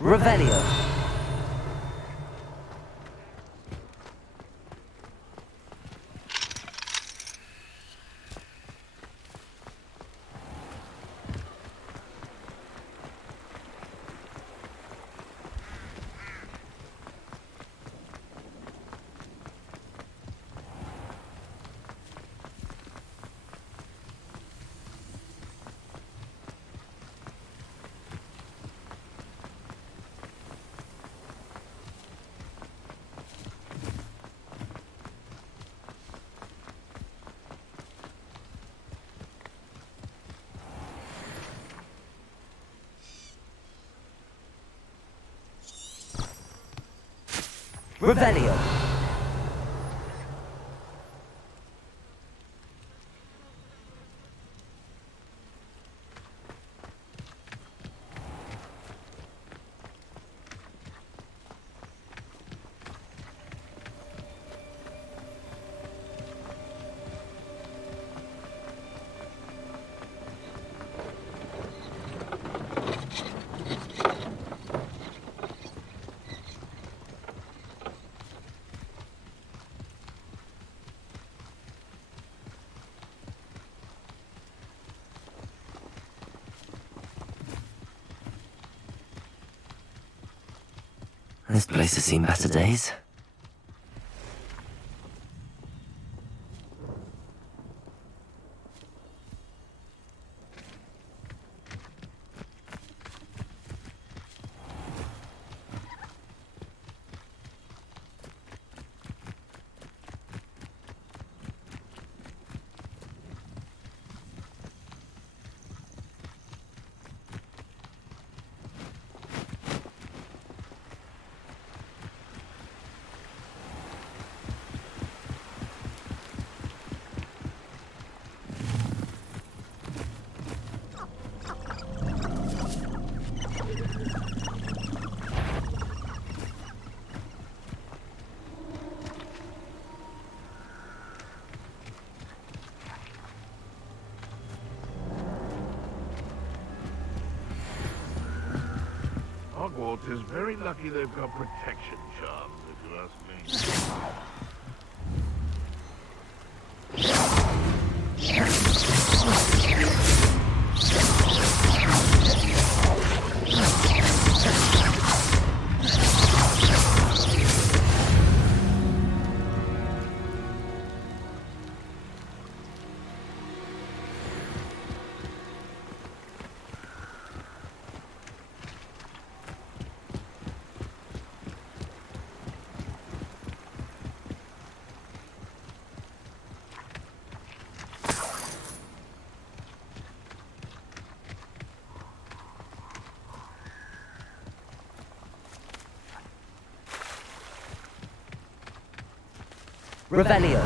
Revelio. Revelio. This place has seen better days. Hogwarts is very lucky they've got protection charms, if you ask me. Revelio.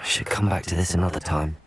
I should come back to this another time.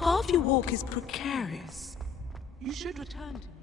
path you walk is precarious. You should return to me.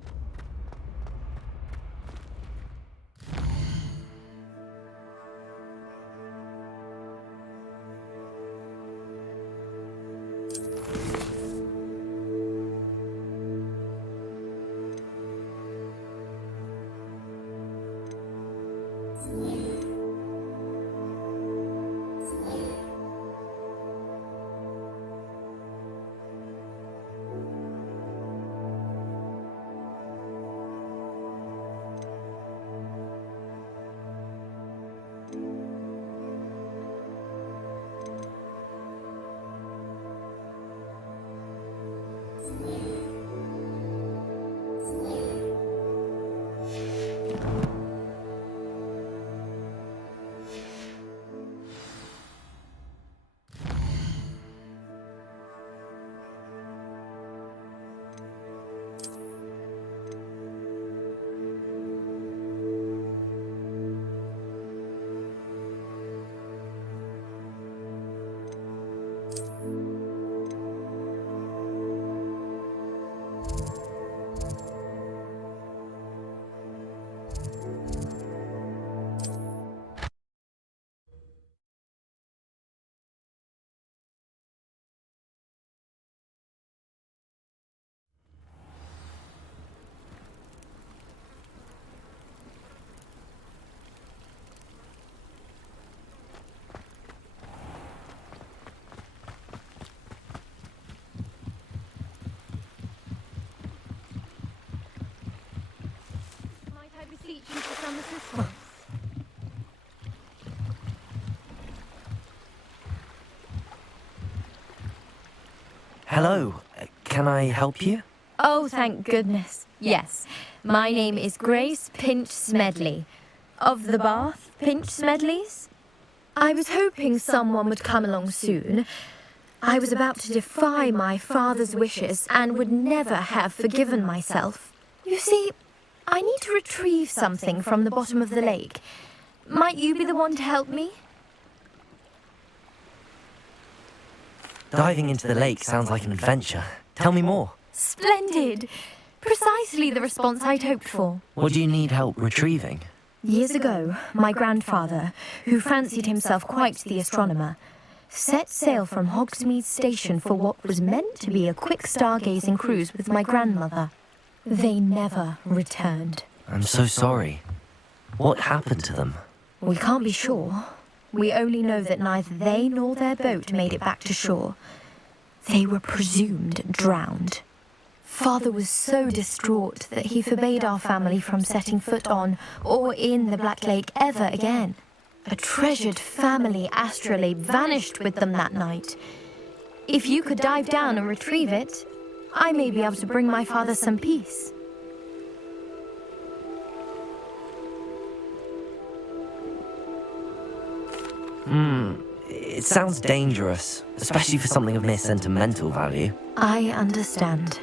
Might I beseech you for some assistance? Hello, can I help you? Oh, thank goodness. Yes, my name is Grace Pinch Smedley. Of the Bath Pinch Smedleys? I was hoping someone would come along soon. I was about to defy my father's wishes and would never have forgiven myself. You see, I need to retrieve something from the bottom of the lake. Might you be the one to help me? Diving into the lake sounds like an adventure. Tell me more. Splendid! Precisely the response I'd hoped for. What do you need help retrieving? Years ago, my grandfather, who fancied himself quite the astronomer, set sail from Hogsmeade Station for what was meant to be a quick stargazing cruise with my grandmother. They never returned. I'm so sorry. What happened to them? We can't be sure. We only know that neither they nor their boat made it back to shore. They were presumed drowned. Father was so distraught that he forbade our family from setting foot on or in the Black Lake ever again. A treasured family astrolabe vanished with them that night. If you could dive down and retrieve it, I may be able to bring my father some peace. It sounds dangerous, especially for something of mere sentimental value. I understand.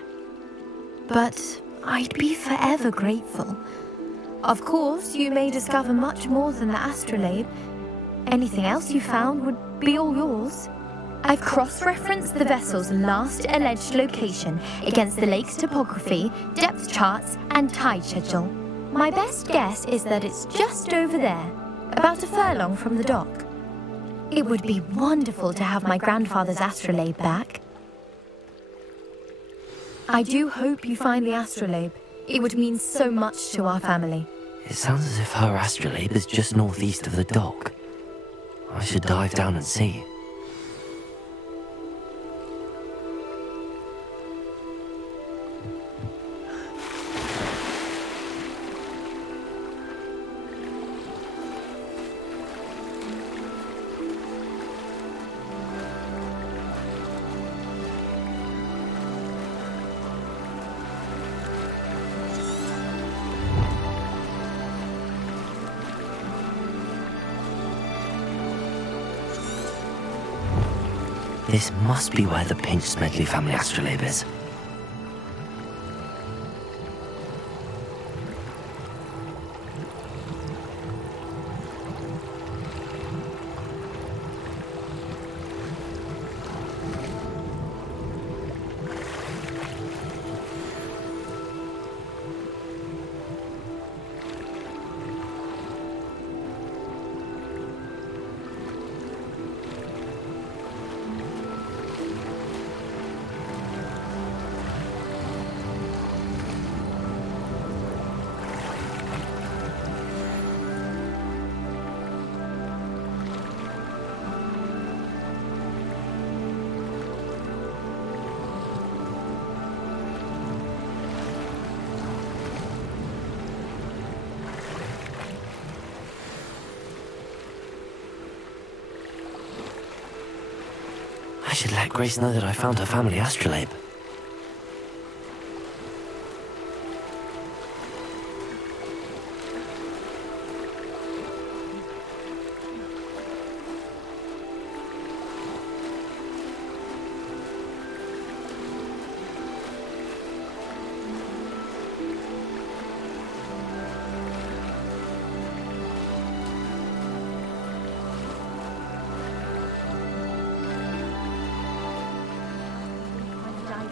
But I'd be forever grateful. Of course, you may discover much more than the astrolabe. Anything else you found would be all yours. I've cross-referenced the vessel's last alleged location against the lake's topography, depth charts, and tide schedule. My best guess is that it's just over there, about a furlong from the dock. It would be wonderful to have my grandfather's astrolabe back. I do hope you find the astrolabe. It would mean so much to our family. It sounds as if her astrolabe is just northeast of the dock. I should dive down and see. This must be where the Pinch Smedley family astrolabe is. I should let Grace know that I found her family astrolabe.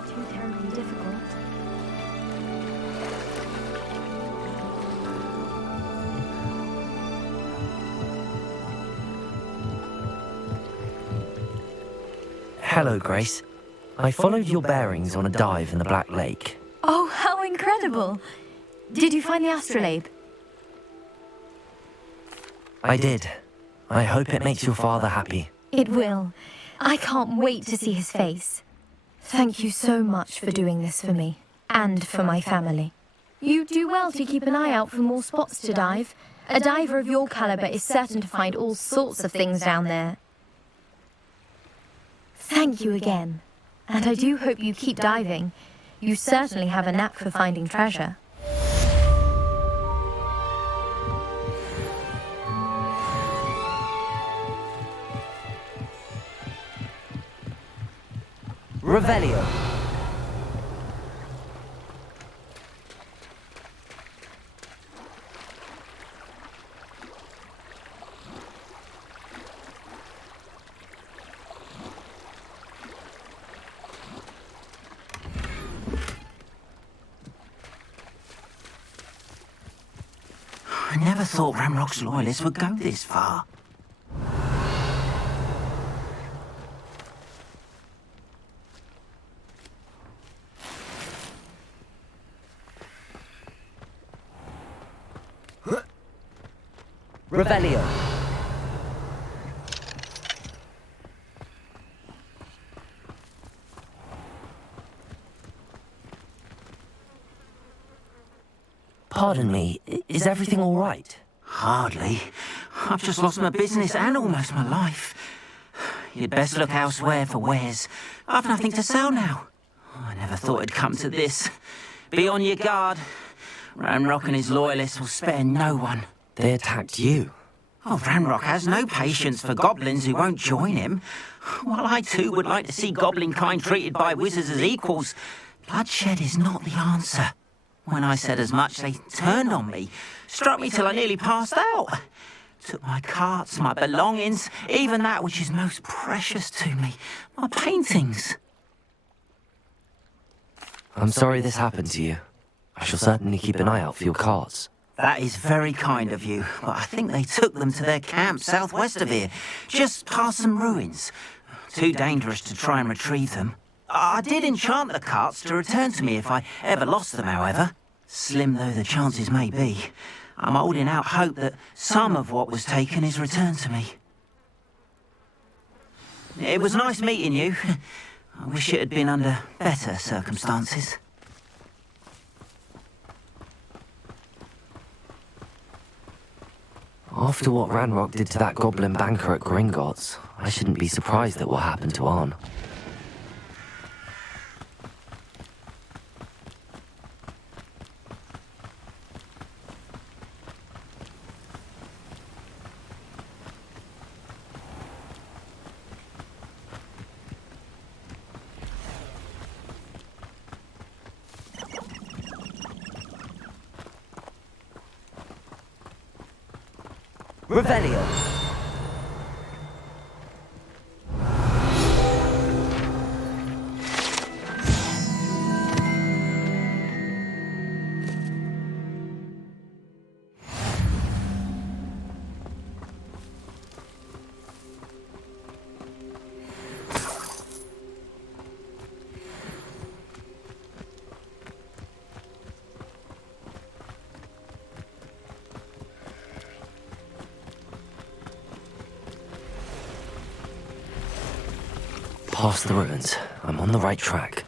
Too terribly difficult. Hello, Grace. I followed your bearings on a dive in the Black Lake. Oh, how incredible! Did you find the astrolabe? I did. I hope it makes your father happy. It will. I can't wait to see his face. Thank you so much for doing this for me, and for my family. You do well to keep an eye out for more spots to dive. A diver of your caliber is certain to find all sorts of things down there. Thank you again, and I do hope you keep diving. You certainly have a knack for finding treasure. Revelio. I never thought Ramrock's loyalists would go this far. Revelio. Pardon me, is everything all right? Hardly. I've just lost my business and almost my life. You'd best look elsewhere for wares. I've nothing to sell now. I never thought it'd come to this. Be on your guard. Ramrock and his loyalists will spare no one. They attacked you. Oh, Ramrock has no patience for goblins who won't join him. While I too would like to see goblin kind treated by wizards as equals, bloodshed is not the answer. When I said as much, they turned on me, struck me till I nearly passed out. Took my carts, my belongings, even that which is most precious to me, my paintings. I'm sorry this happened to you. I shall certainly keep an eye out for your carts. That is very kind of you, but I think they took them to their camp southwest of here, just past some ruins. Too dangerous to try and retrieve them. I did enchant the carts to return to me if I ever lost them, however. Slim though the chances may be, I'm holding out hope that some of what was taken is returned to me. It was nice meeting you. I wish it had been under better circumstances. After what Ranrock did to that goblin banker at Gringotts, I shouldn't be surprised at what happened to Arn. Revelio. Past the ruins. I'm on the right track.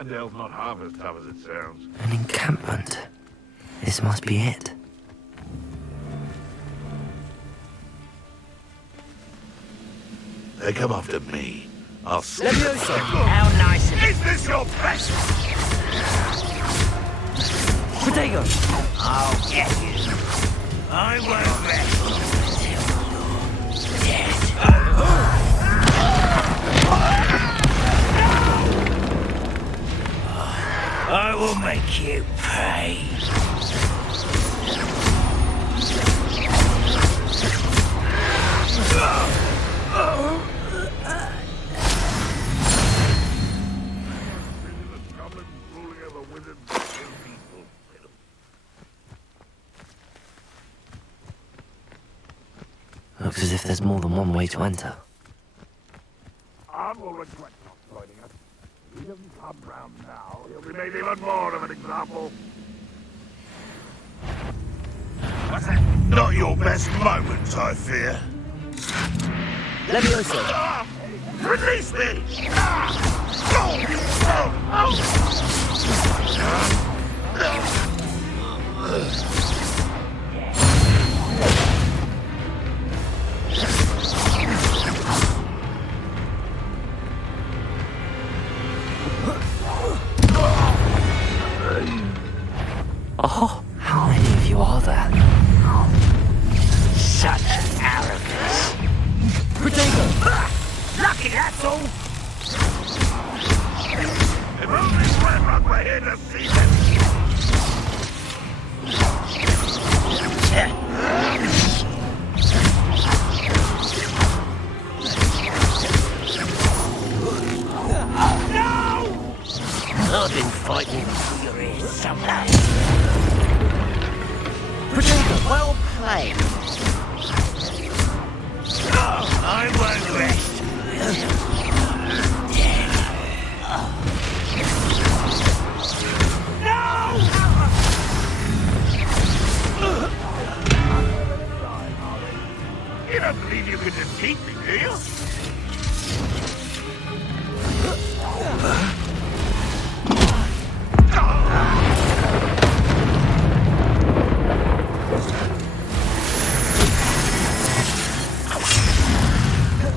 Sandale's not half as tough as it sounds. An encampment. This must be it. They come after me. I'll Levioso! How nice of Is this your best? Protego! I'll get you. I won't rest until you're dead. I will make you pay. Looks as if there's more than one way to enter. I will regret not joining us. If he doesn't come round now, he'll be made even more of an example. What's that? Not your best moment, I fear. Levioso! Ah! Release me! Ah! Oh! Oh, how many of you are there? Such arrogance. Protego! Lucky, that's all. If only Glenrock were here to see them! I've been fighting for your ears somewhere. Protego, well played. I won't rest. You don't believe you can defeat me, do you?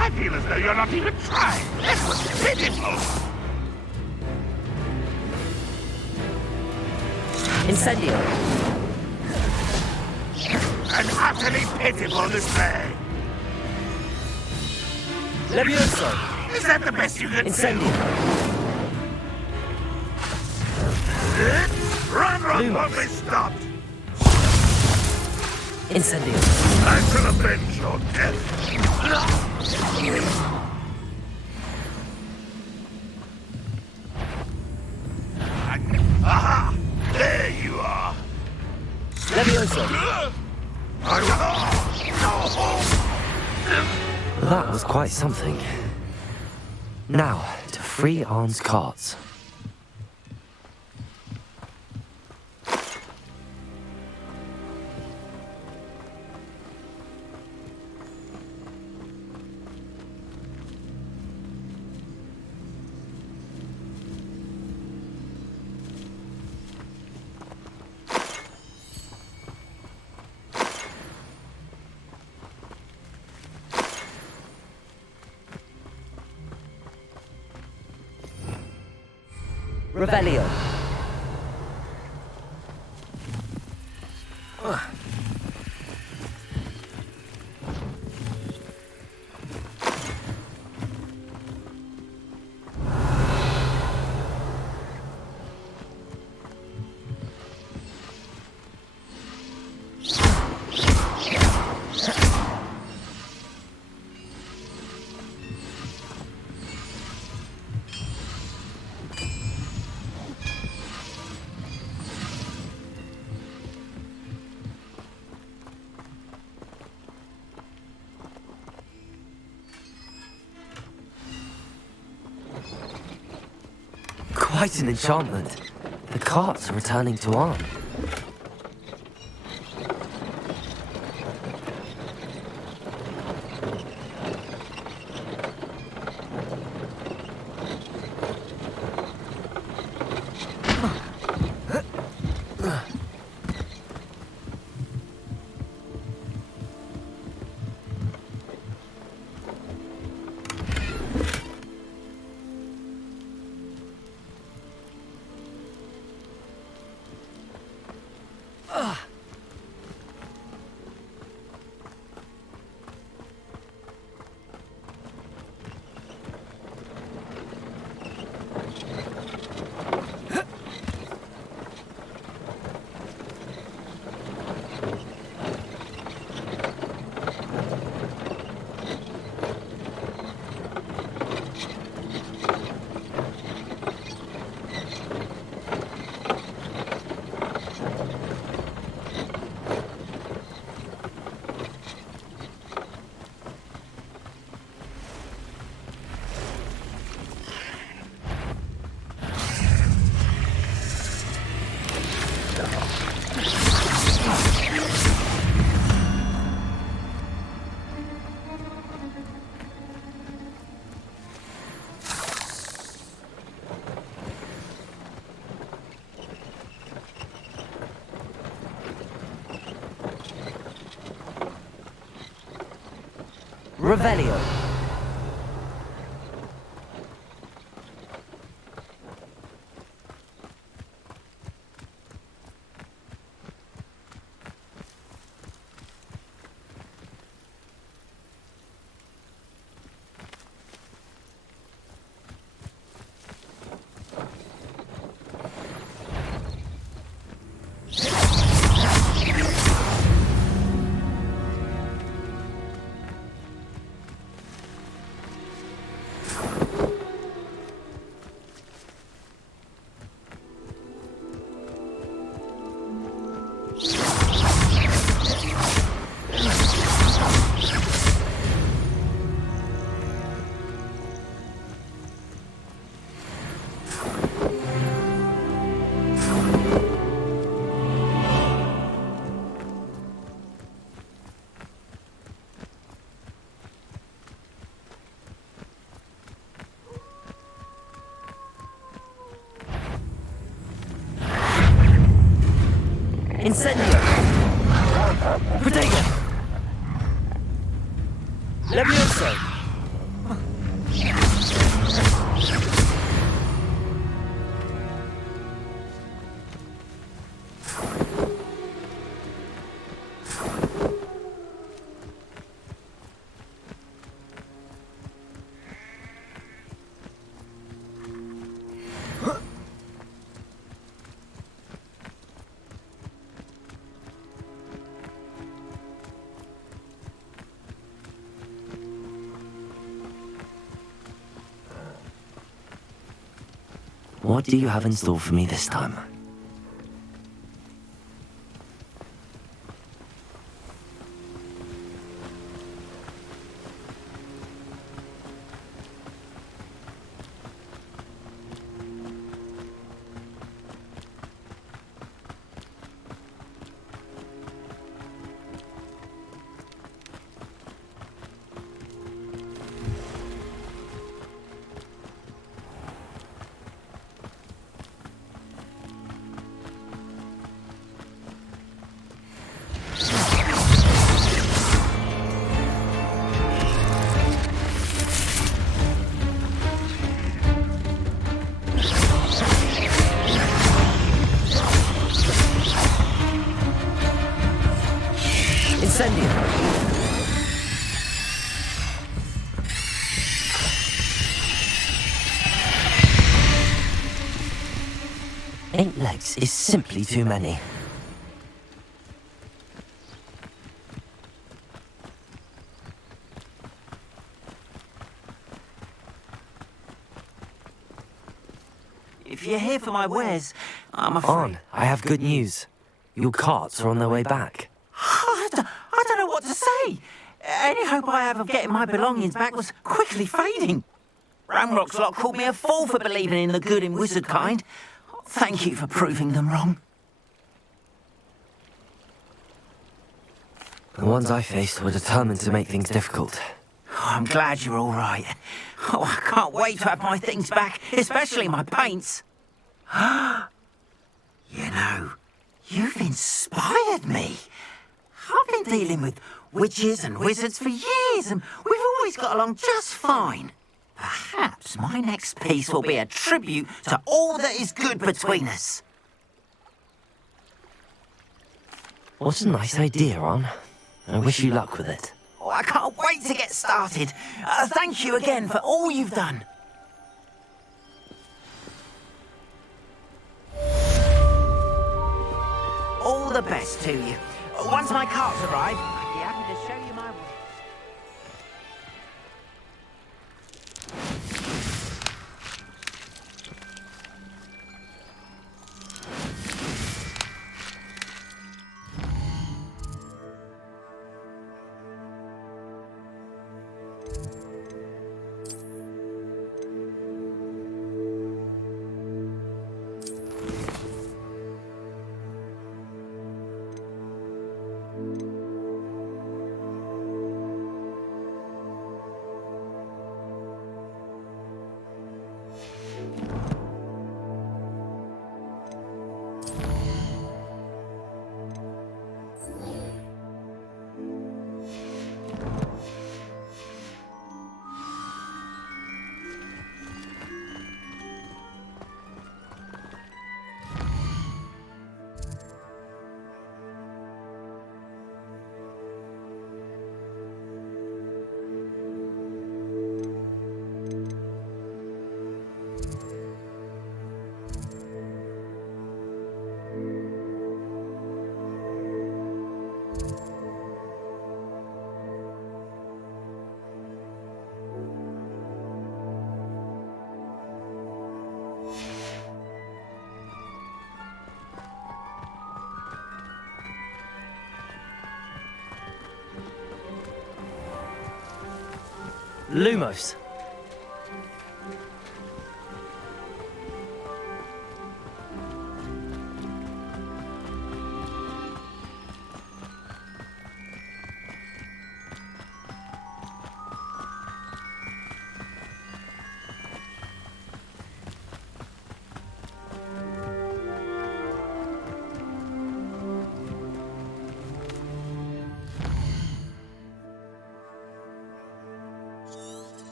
I feel as though you're not even trying. That was pitiful. Incendio! An utterly pitiful display. Levioso! Is that the best you can Incendio! do? Run won't be stopped. Incendio! I shall avenge your death. Aha! There you are. Levioso! That was quite something. Now, to free Arn's carts. Revelio! Quite an enchantment. The carts are returning to Arn. Revelio. Incendio! Protego! Levioso! What do you have in store for me this time? Incendio! Eight legs is simply too many. If you're here for my wares, I'm afraid... On, I have good news. Your carts are on their way back. I don't know what to say. Any hope I have of getting my belongings back was quickly fading. Ramrock's lot called me a fool for believing in the good in wizard kind. Thank you for proving them wrong. The ones I faced were determined to make things difficult. Oh, I'm glad you're all right. Oh, I can't wait to have my things back, especially my paints. You know, you've inspired me. I've been dealing with witches and wizards for years, and we've always got along just fine. Perhaps my next piece will be a tribute to all that is good between us. What a nice idea, Ron. I wish you luck with it. Oh, I can't wait to get started. Thank you again for all you've done. All the best to you. Once my carts arrive, I'd be happy to show you my way. Lumos.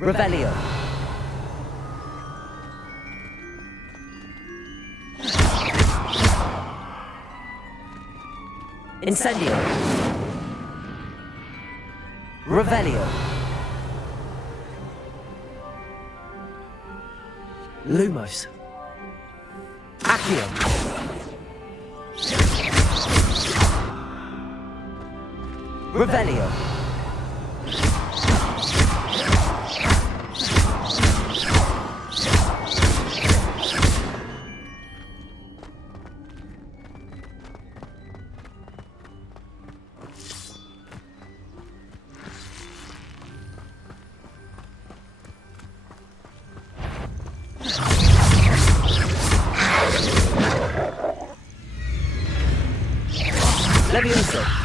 Revelio. Incendio. Revelio. Lumos. Accio. Revelio. Levioso.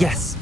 Yes.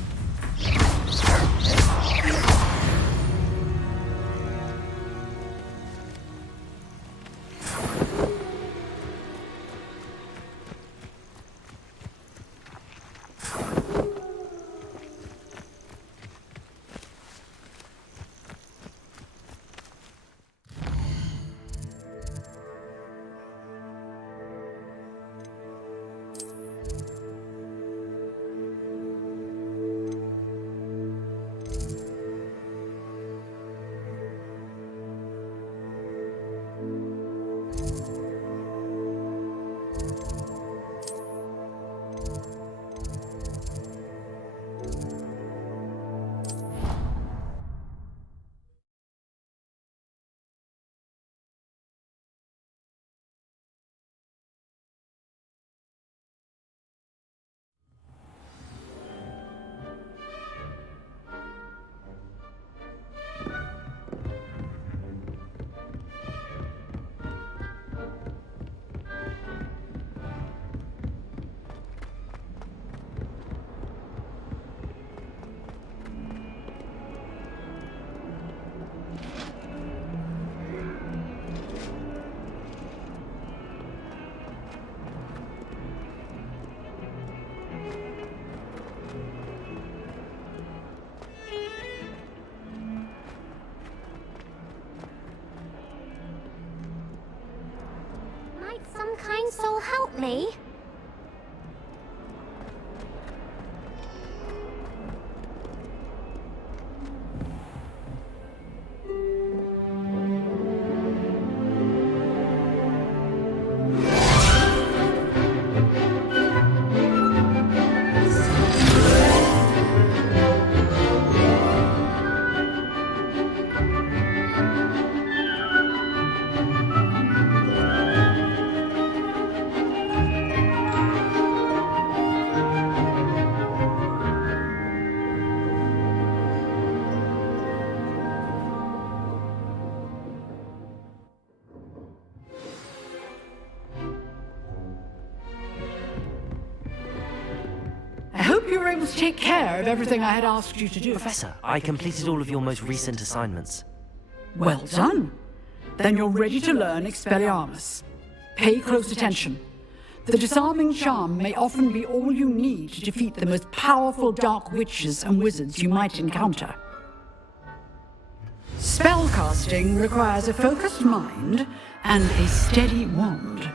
Might some kind soul help me? you were able to take care of everything I had asked you to do. Professor, I completed all of your most recent assignments. Well done. Then you're ready to learn Expelliarmus. Pay close attention. The disarming charm may often be all you need to defeat the most powerful dark witches and wizards you might encounter. Spellcasting requires a focused mind and a steady wand.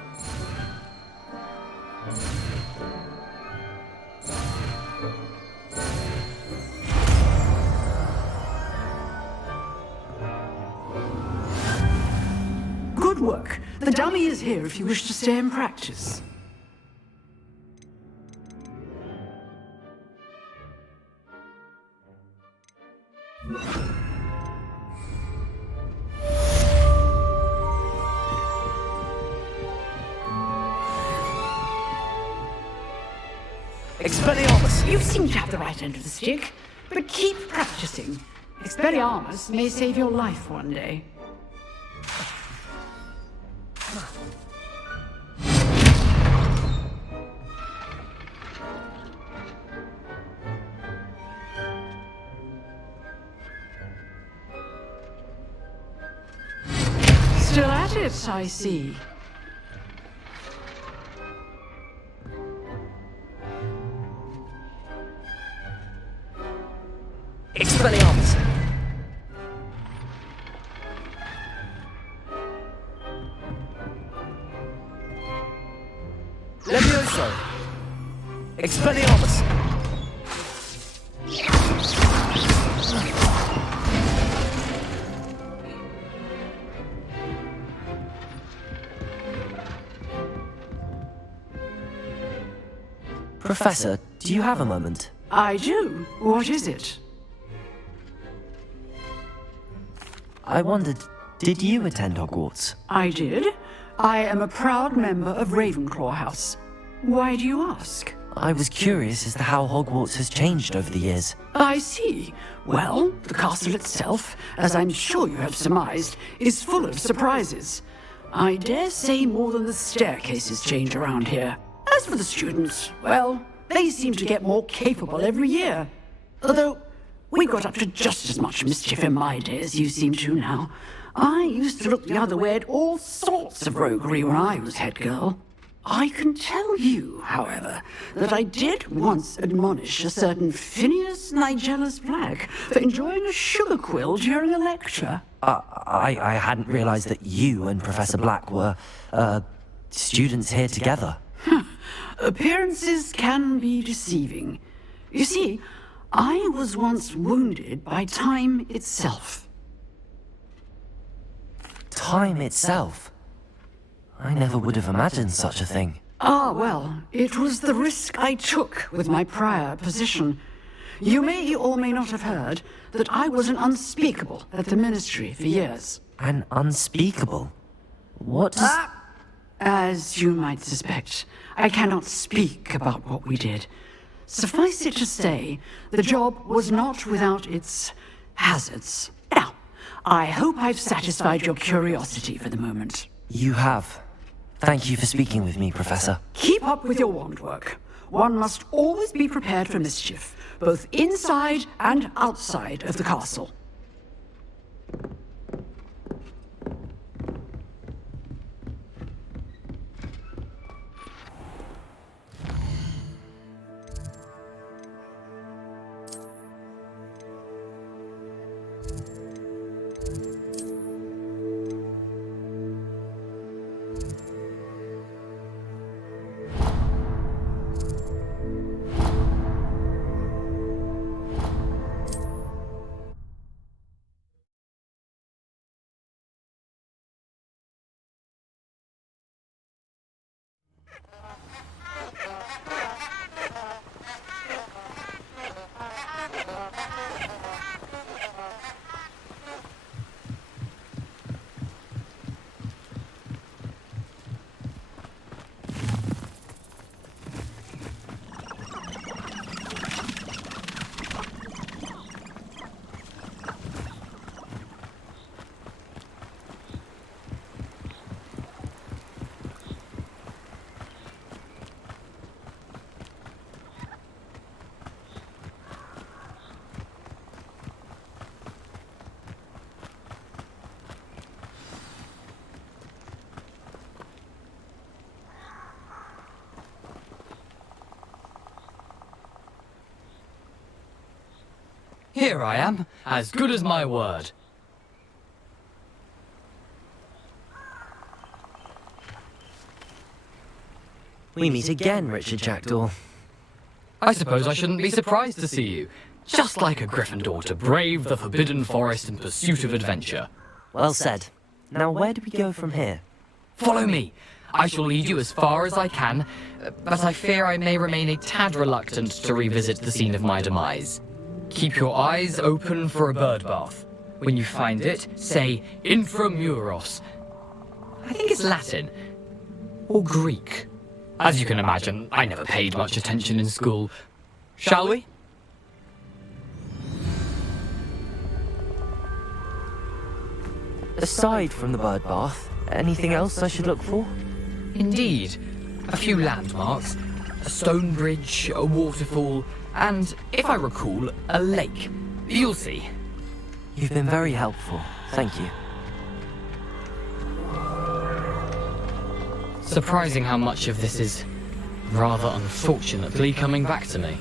Good work. The dummy is here if you wish to stay and practice. Expelliarmus! You seem to have the right end of the stick, but keep practicing. Expelliarmus may save your life one day. Still at it, I see. Expelliarmus! Levioso! Expelliarmus! Professor, do you have a moment? I do. What is it? I wondered, did you attend Hogwarts? I did. I am a proud member of Ravenclaw House. Why do you ask? I was curious as to how Hogwarts has changed over the years. I see. Well, the castle itself, as I'm sure you have surmised, is full of surprises. I dare say more than the staircases change around here. As for the students, well, they seem to get more capable every year. Although, we got up to just as much mischief in my day as you seem to now. I used to look the other way at all sorts of roguery when I was head girl. I can tell you, however, that I did once admonish a certain Phineas Nigellus Black for enjoying a sugar quill during a lecture. I hadn't realized that you and Professor Black were, students here together. Appearances can be deceiving. You see, I was once wounded by time itself. Time itself? I never would have imagined such a thing. Ah, well, it was the risk I took with my prior position. You may or may not have heard that I was an unspeakable at the Ministry for years. An unspeakable? What does... As you might suspect, I cannot speak about what we did. Suffice it to say, the job was not without its hazards. Now, I hope I've satisfied your curiosity for the moment. You have. Thank you for speaking with me, Professor. Keep up with your wand work. One must always be prepared for mischief, both inside and outside of the castle. Here I am, as good as my word. We meet again, Richard Jackdaw. I suppose I shouldn't be surprised to see you. Just like a Gryffindor to brave the Forbidden Forest in pursuit of adventure. Well said. Now where do we go from here? Follow me. I shall lead you as far as I can, but I fear I may remain a tad reluctant to revisit the scene of my demise. Keep your eyes open for a bird bath. When you find it, say Intramuros. I think it's Latin. Or Greek. As you can imagine, I never paid much attention in school. Shall we? Aside from the bird bath, anything else I should look for? Indeed. A few landmarks, a stone bridge, a waterfall, and, if I recall, a lake. You'll see. You've been very helpful. Thank you. Surprising how much of this is rather unfortunately coming back to me.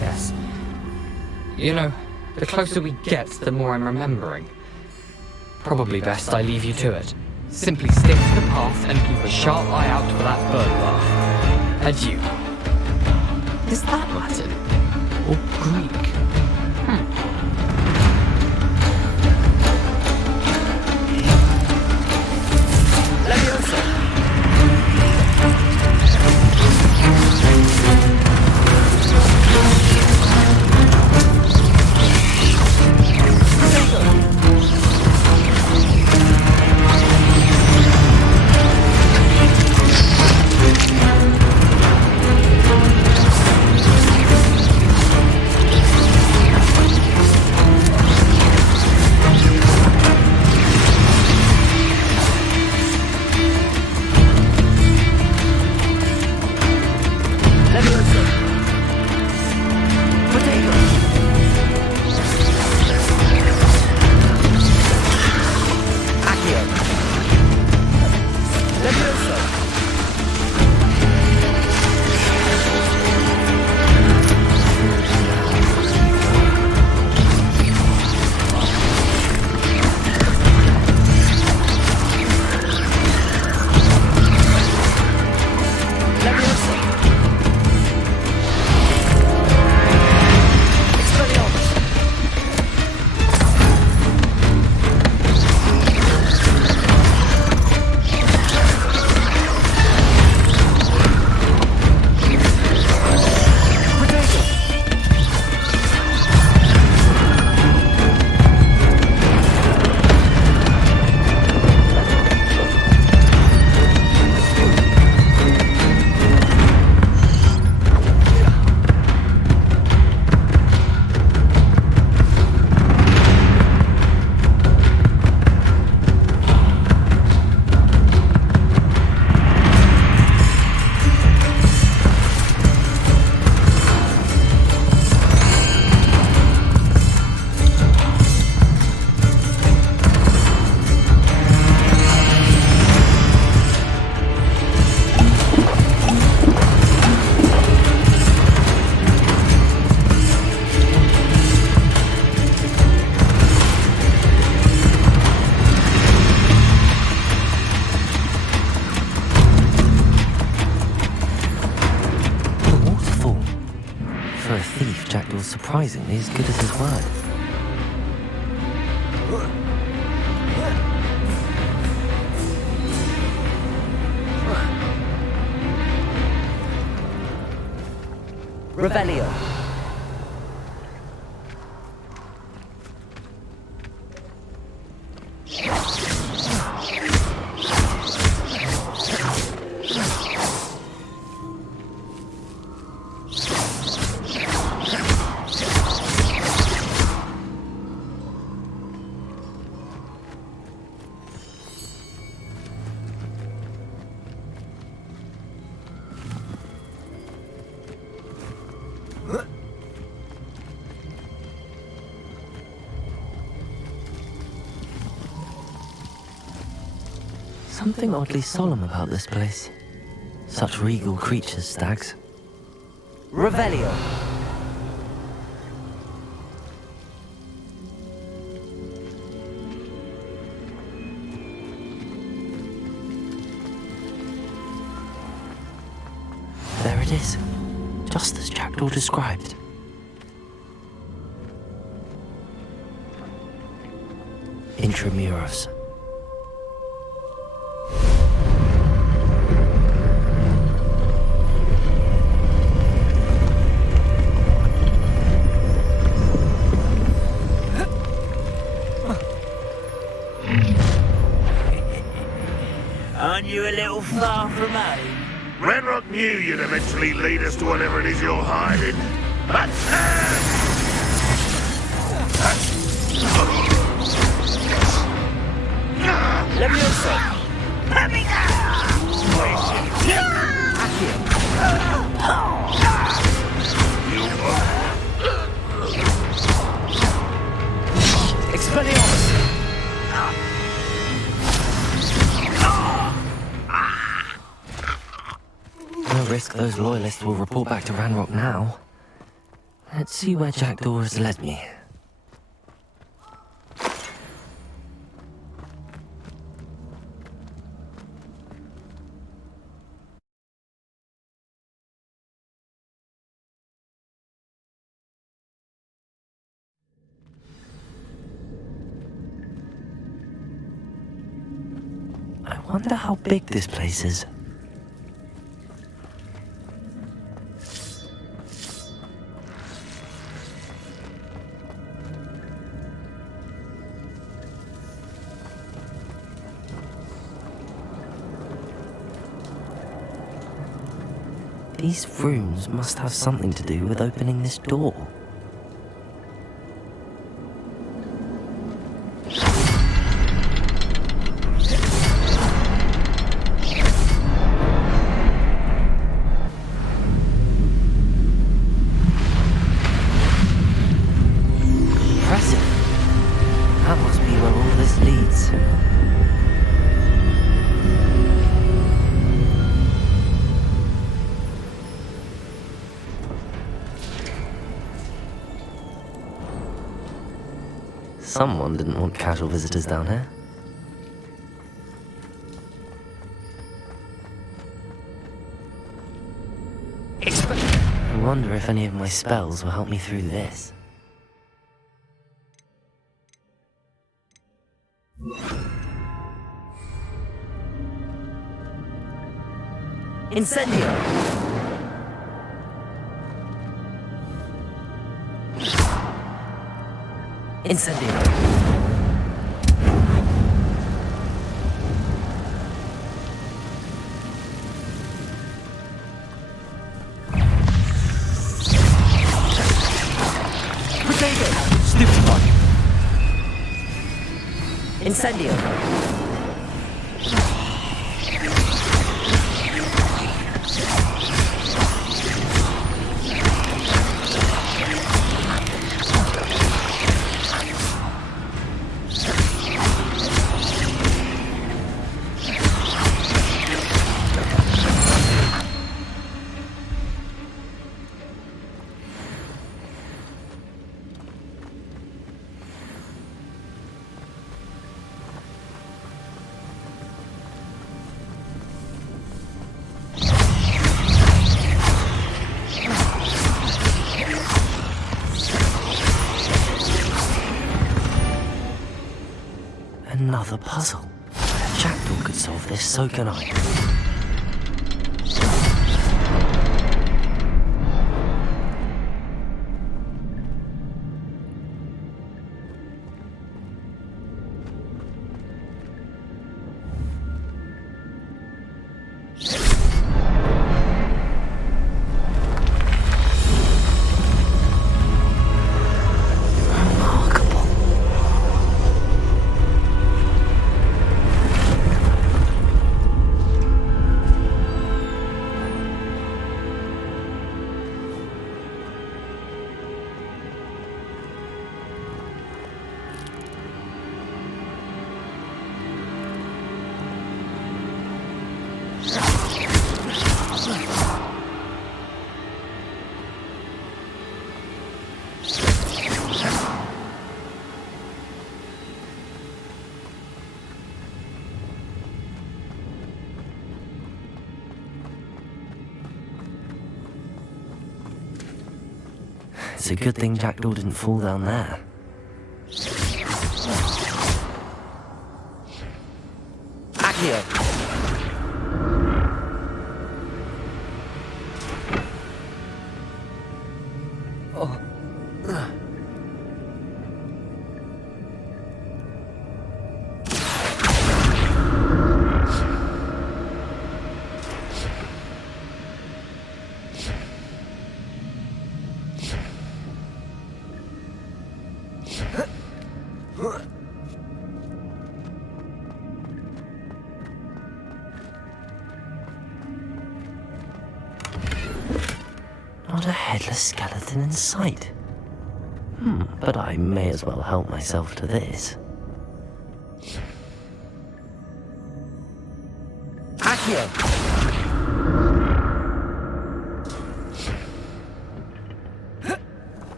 Yes. You know, the closer we get, the more I'm remembering. Probably best I leave you to it. Simply stick to the path and keep a sharp eye out for that bird bath. Adieu. Is that Latin? Or Greek? Surprisingly as good as his word. Revelio. Something oddly solemn about this place. Such regal creatures, stags. Revelio. There it is, just as Jackdaw described. Intramuros. Aren't you a little far from home? Ranrock knew you'd eventually lead us to whatever it is you're hiding. But... Leviosa! Let me Expelliarmus! No risk those loyalists will report back to Ranrock now. Let's see where Jackdaw has led me. I wonder how big this place is. These runes must have something to do with opening this door. Impressive. That must be where all this leads. Someone didn't want casual visitors down here. I wonder if any of my spells will help me through this. Incendio! Incendio! Stupefy! Incendio! Another puzzle. If Jackdaw could solve this, so can I. It's a good thing Jackdaw didn't fall down there. Accio! Not a headless skeleton in sight. But I may as well help myself to this. Accio!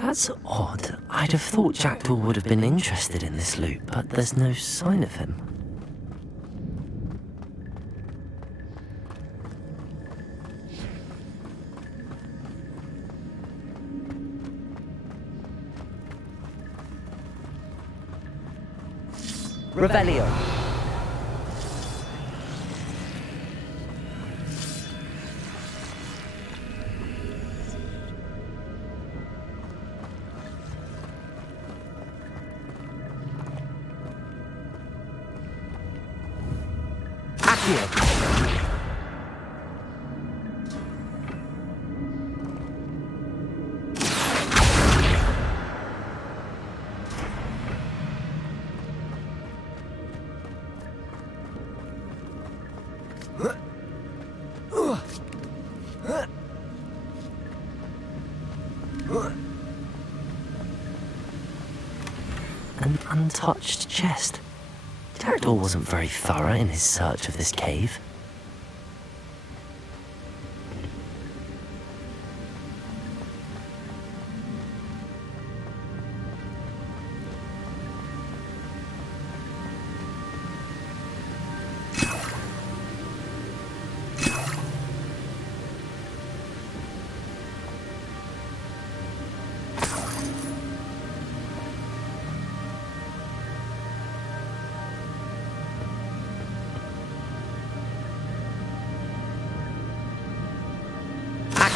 That's odd. I'd have thought Jackdaw would have been interested in this loot, but there's no sign of him. Revelio! An untouched chest. Jackdaw wasn't very thorough in his search of this cave.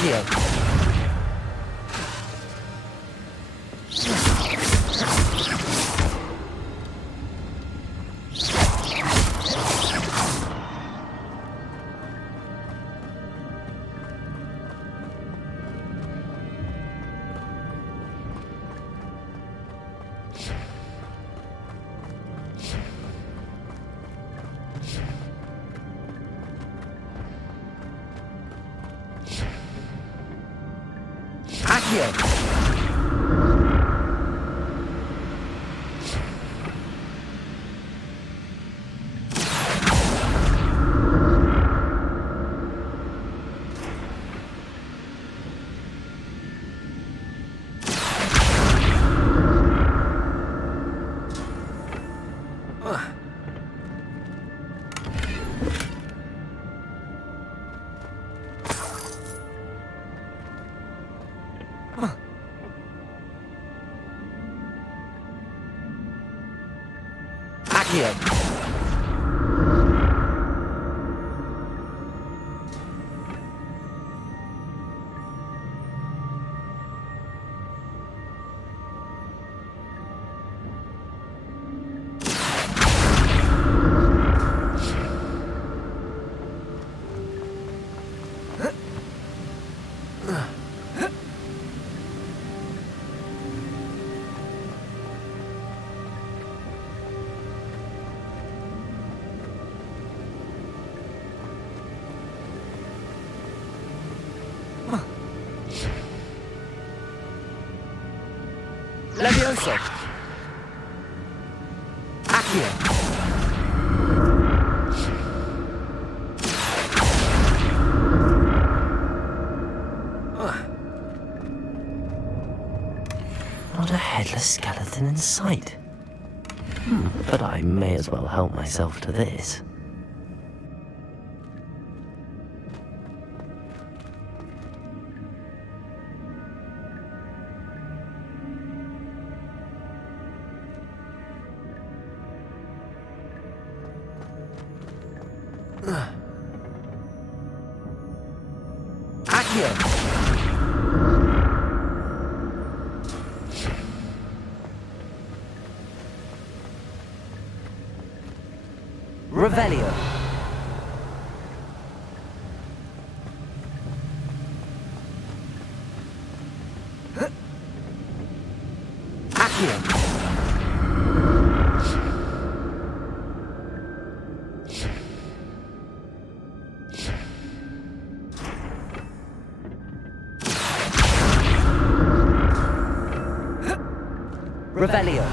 Accio! Accio! Accio! Levioso. Accio. Not a headless skeleton in sight. But I may as well help myself to this. Accio. Revelio. Accio. Revelio.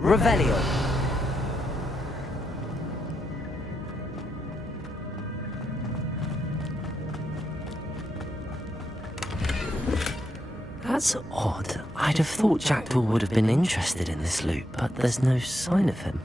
Revelio. That's odd. I'd have thought Jackdaw would have been interested in this loot, but there's no sign of him.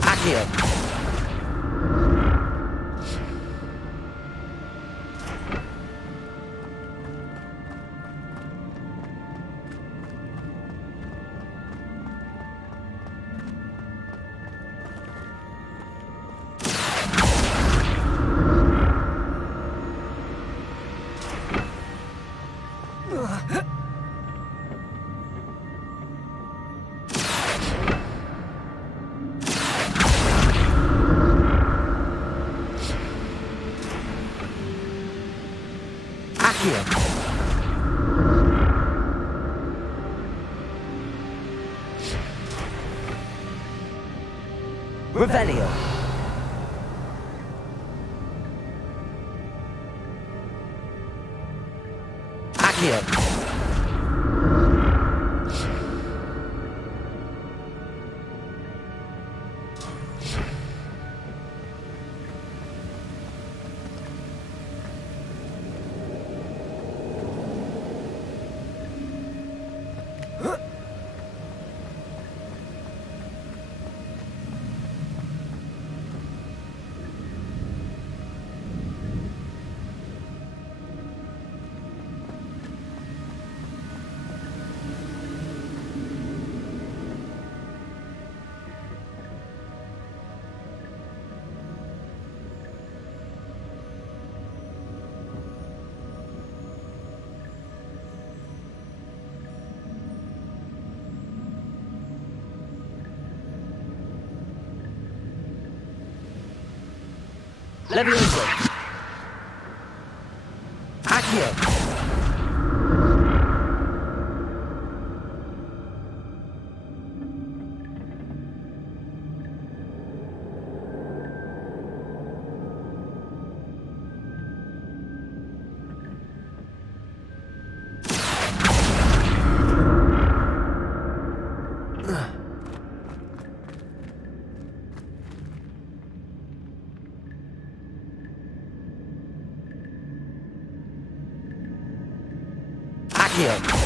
Accio. Revelio. Accio. Levioso. Accio. Accio.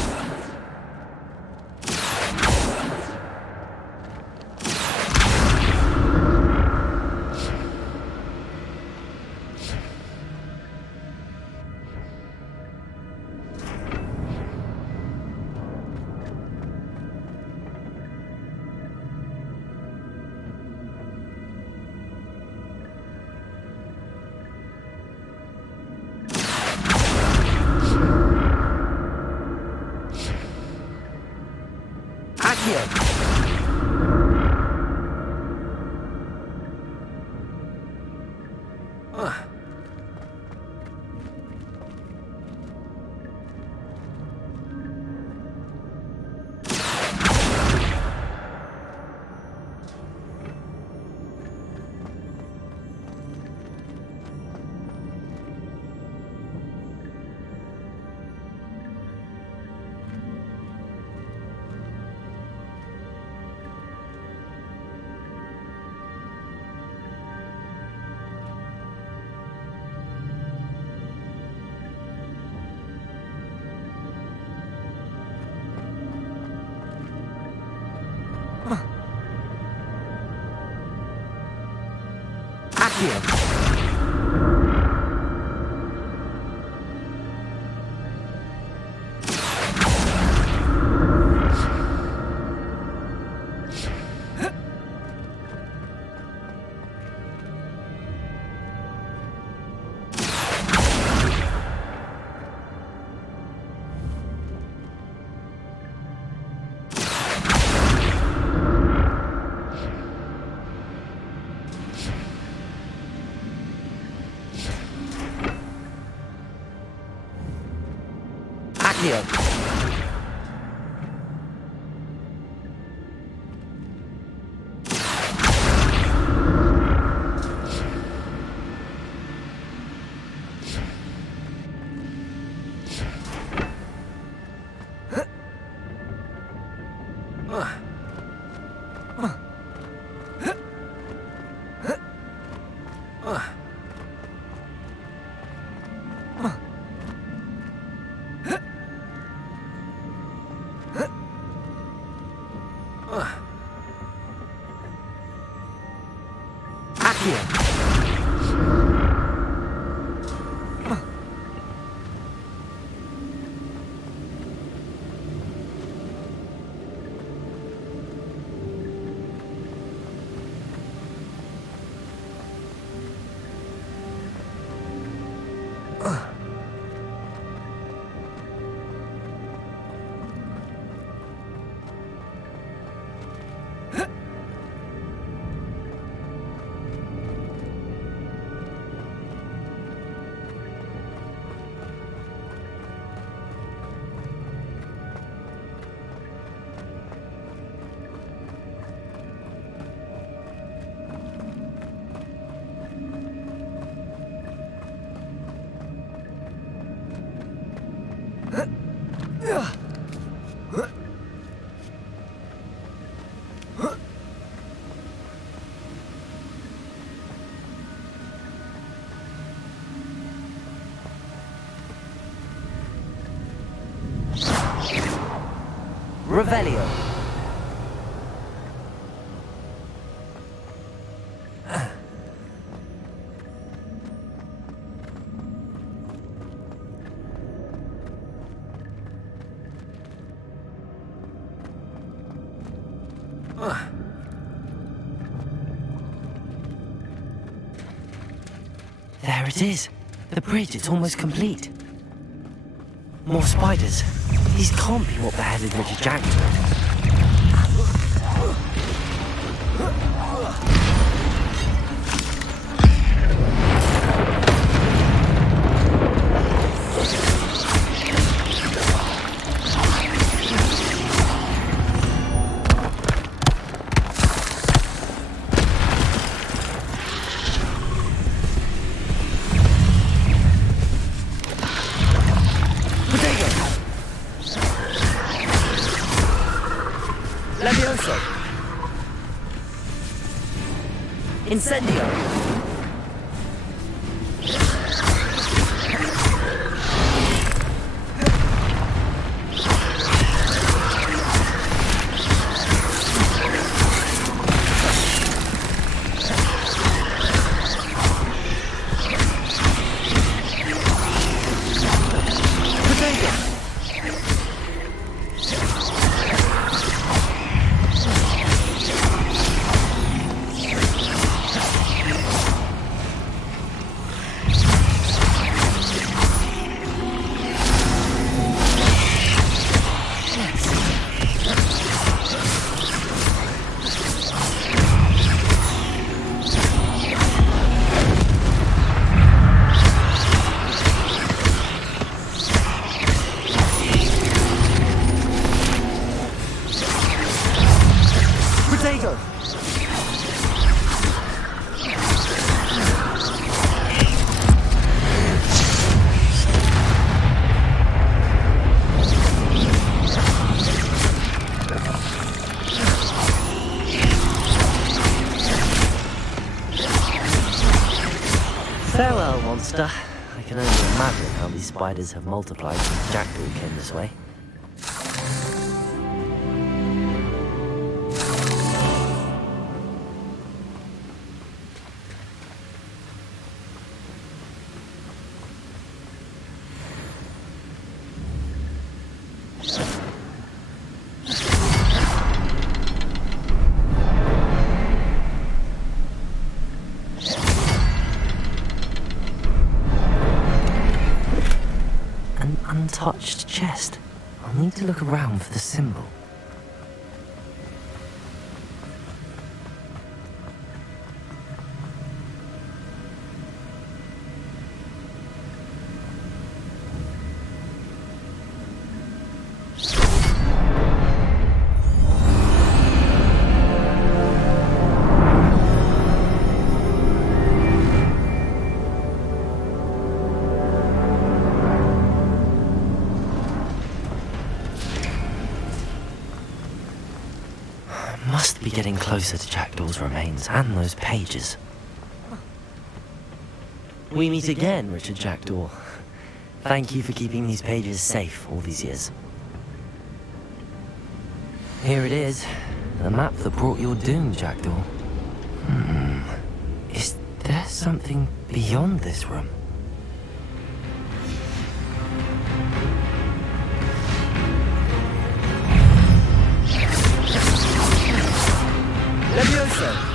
Accio. Accio. Revelio. There it is. The bridge, it's almost complete. More spiders. These can't be what beheaded Richard Jackson. Potato! Levioso! Incendio! Farewell, monster. I can only imagine how these spiders have multiplied since Jackdaw came this way. Untouched chest. I'll need to look around for the symbol. Must be getting closer to Jackdaw's remains and those pages. We meet again, Richard Jackdaw. Thank you for keeping these pages safe all these years. Here it is, the map that brought your doom, Jackdaw. Is there something beyond this room? Levioso!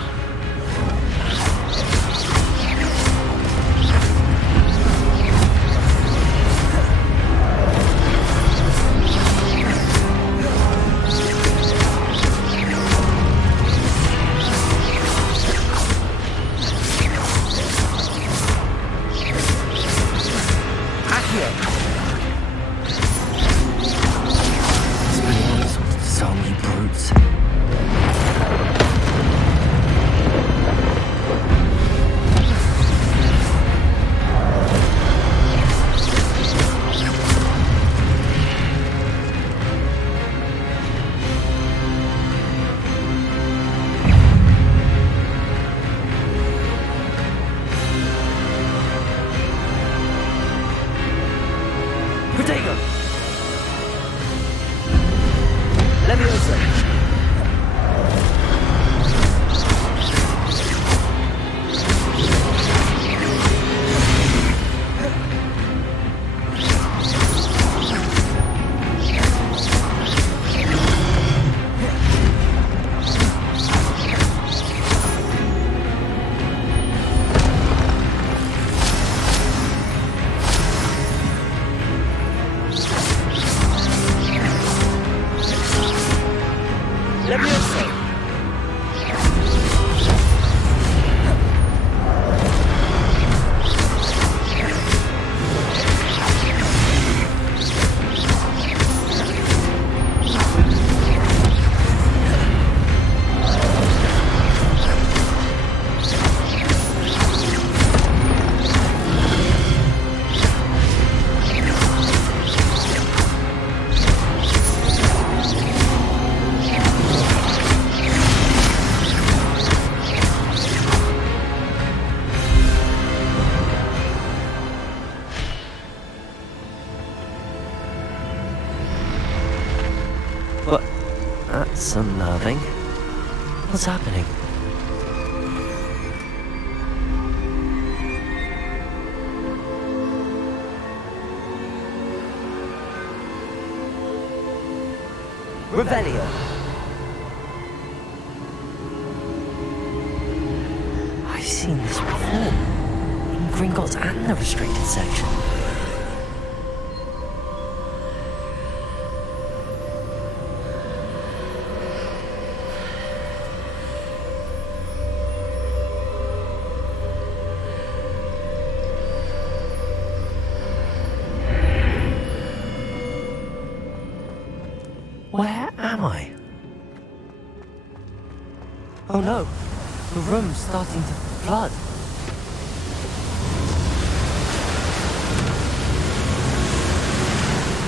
That's unnerving. What's happening? Revelio. I've seen this before. In Gringotts and the restricted section. Where am I? Oh no, the room's starting to flood.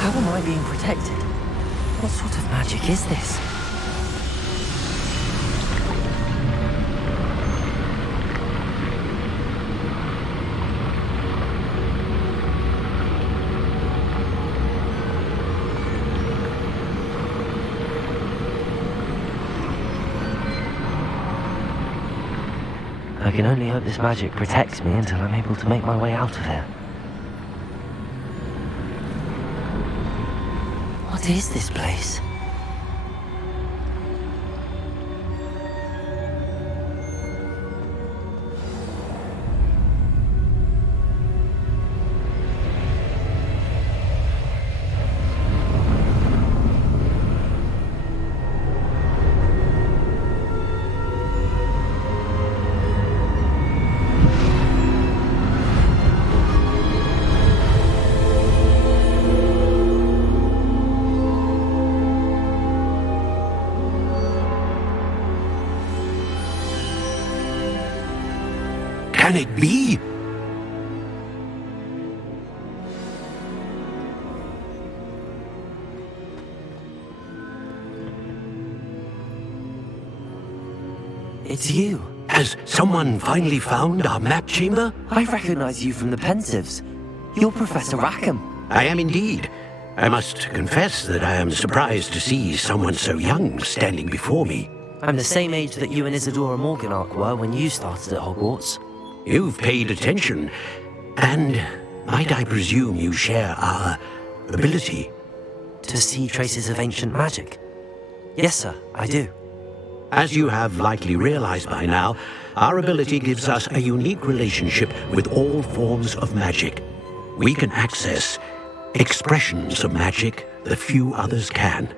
How am I being protected? What sort of magic is this? I can only hope this magic protects me until I'm able to make my way out of here. What is this place? Can it be? It's you. Has someone finally found our map chamber? I recognize you from the Pensives. You're Professor Rackham. I am indeed. I must confess that I am surprised to see someone so young standing before me. I'm the same age that you and Isadora Morganach were when you started at Hogwarts. You've paid attention, and might I presume you share our ability? To see traces of ancient magic? Yes, sir, I do. As you have likely realized by now, our ability gives us a unique relationship with all forms of magic. We can access expressions of magic that few others can.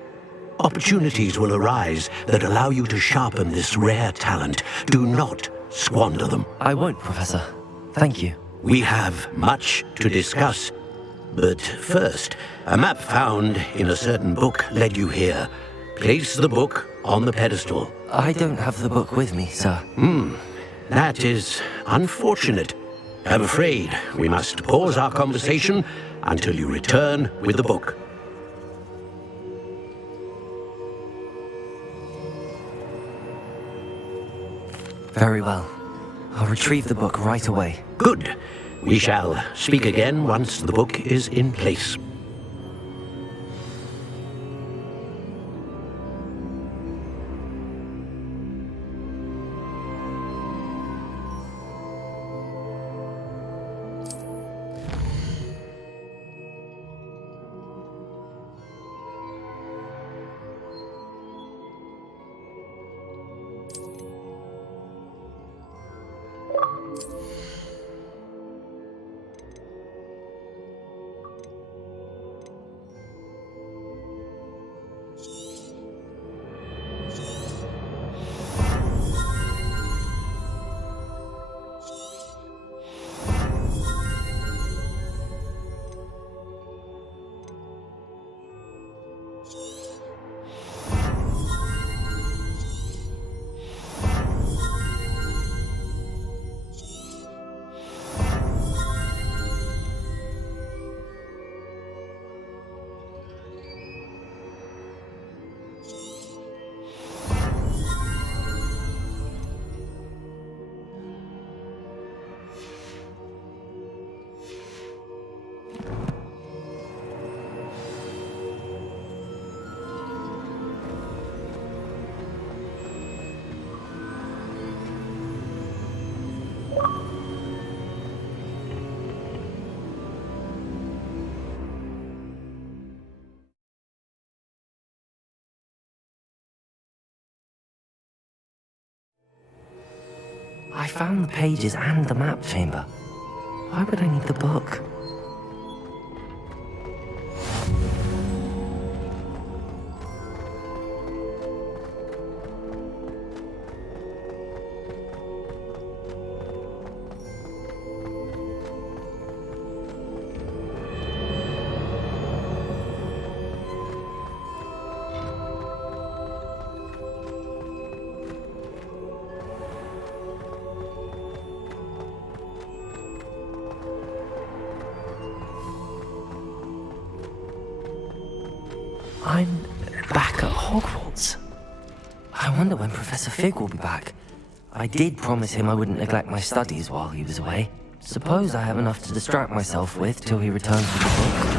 Opportunities will arise that allow you to sharpen this rare talent. Do not squander them. I won't, Professor. Thank you. We have much to discuss. But first, a map found in a certain book led you here. Place the book on the pedestal. I don't have the book with me, sir. That is unfortunate. I'm afraid we must pause our conversation until you return with the book. Very well. I'll retrieve the book right away. Good. We shall speak again once the book is in place. I found the pages and the map chamber. Why would I need the book? I'm back at Hogwarts. I wonder when Professor Fig will be back. I did promise him I wouldn't neglect my studies while he was away. Suppose I have enough to distract myself with till he returns with the book.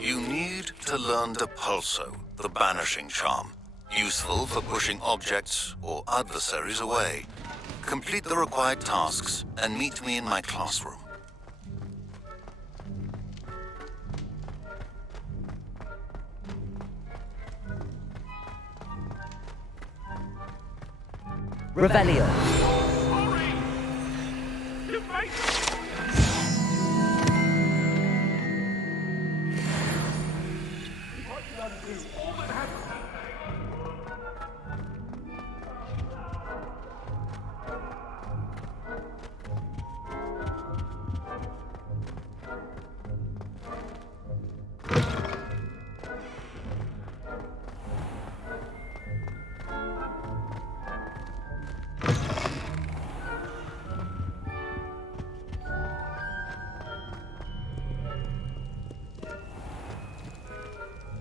You need to learn Depulso, the banishing charm. Useful for pushing objects or adversaries away. Complete the required tasks and meet me in my classroom. Revelio.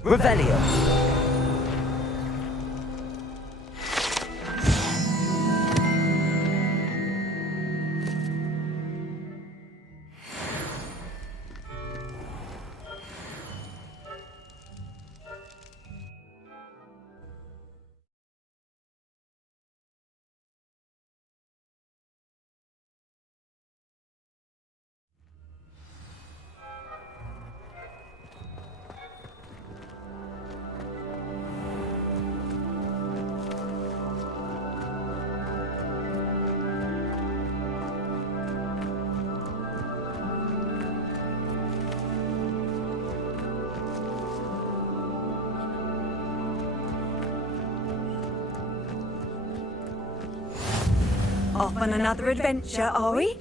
Revelio. Off on another adventure, are we?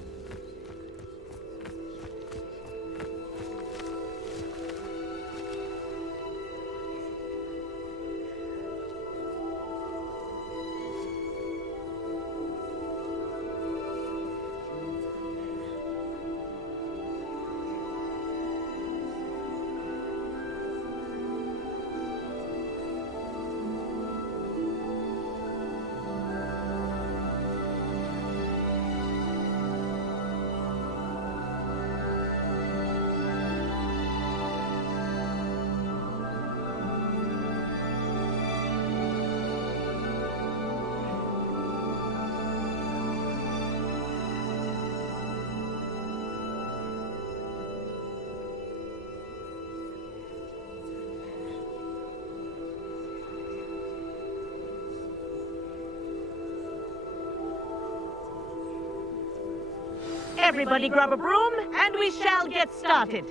Everybody grab a broom, and we shall get started.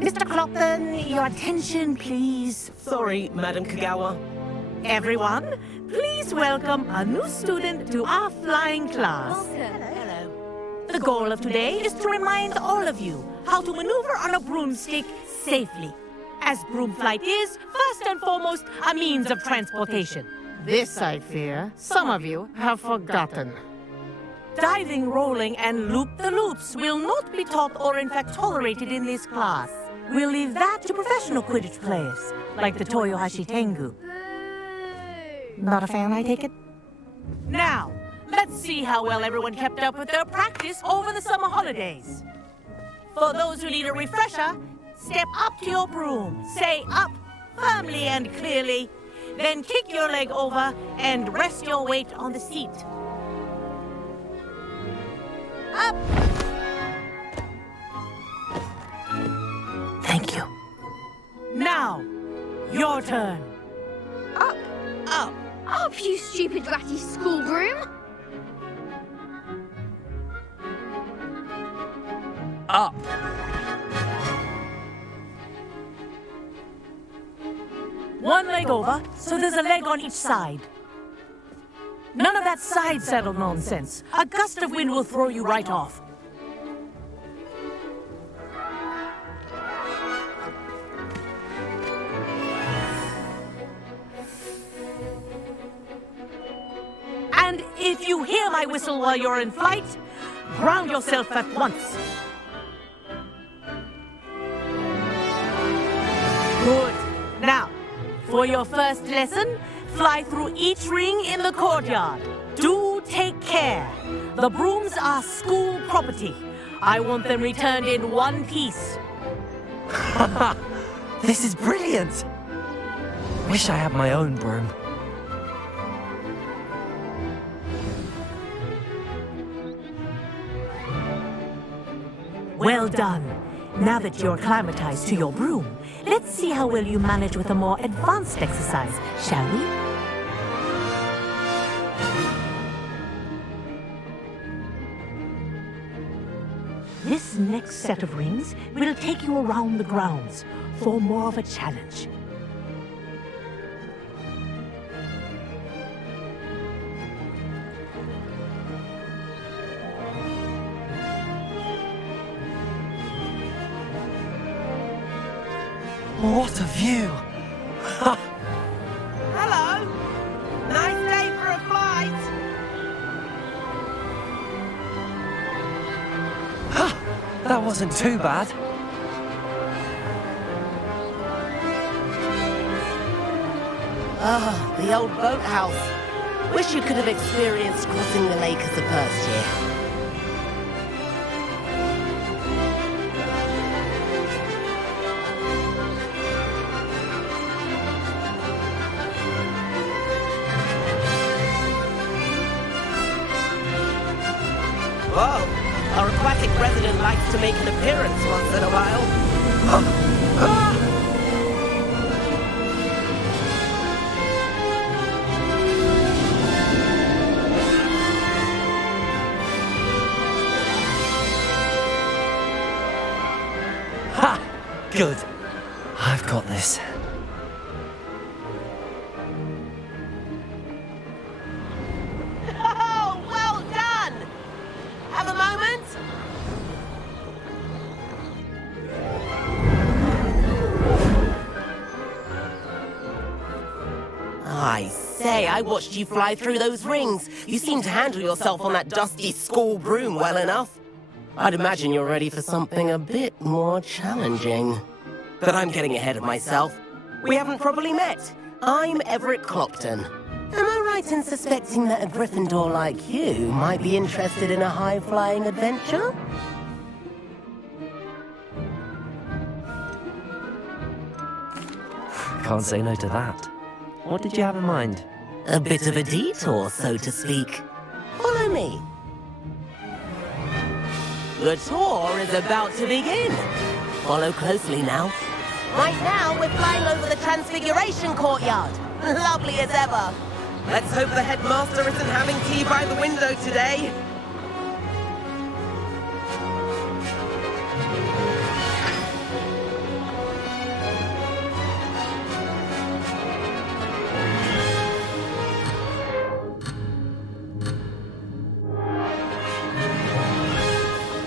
Mr. Clopton, your attention, please. Sorry, Madam Kagawa. Everyone, please welcome a new student to our flying class. Hello. The goal of today is to remind all of you how to maneuver on a broomstick safely. as broom flight is, first and foremost, a means of transportation. This, I fear, some of you have forgotten. Diving, rolling, and loop-the-loops will not be taught or in fact tolerated in this class. We'll leave that to professional Quidditch players, like the Toyohashi Tengu. Not a fan, I take it? Now, let's see how well everyone kept up with their practice over the summer holidays. For those who need a refresher, step up to your broom, say up firmly and clearly, then kick your leg over and rest your weight on the seat. Up! Thank you. Now, your turn. Up, Up. up, you stupid ratty school broom. Up. One leg over, so there's a leg on each side. None of that side saddle nonsense. A gust of wind will throw you right off. And if you hear my whistle while you're in flight, ground yourself at once. Good. Now, for your first lesson, fly through each ring in the courtyard. Do take care. The brooms are school property. I want them returned in one piece. This is brilliant! Wish I had my own broom. Well done. Now that you're acclimatized to your broom, let's see how well you manage with a more advanced exercise, shall we? This next set of rings will take you around the grounds for more of a challenge. What a view! Hello! Nice day for a flight! That wasn't too bad. Ah, the old boathouse. Wish you could have experienced crossing the lake as a first year. Whoa! Our aquatic resident likes to make an appearance once in a while. Ha! Good. I've got this. Oh, well done! Have a moment? I say, I watched you fly through those rings. You seem to handle yourself on that dusty school broom well enough. I'd imagine you're ready for something a bit more challenging. But I'm getting ahead of myself. We haven't properly met. I'm Everett Clopton. Am I right in suspecting that a Gryffindor like you might be interested in a high-flying adventure? Can't say no to that. What did you have in mind? A bit of a detour, so to speak. Follow me. The tour is about to begin. Follow closely now. Right now, we're flying over the Transfiguration Courtyard. Lovely as ever. Let's hope the headmaster isn't having tea by the window today.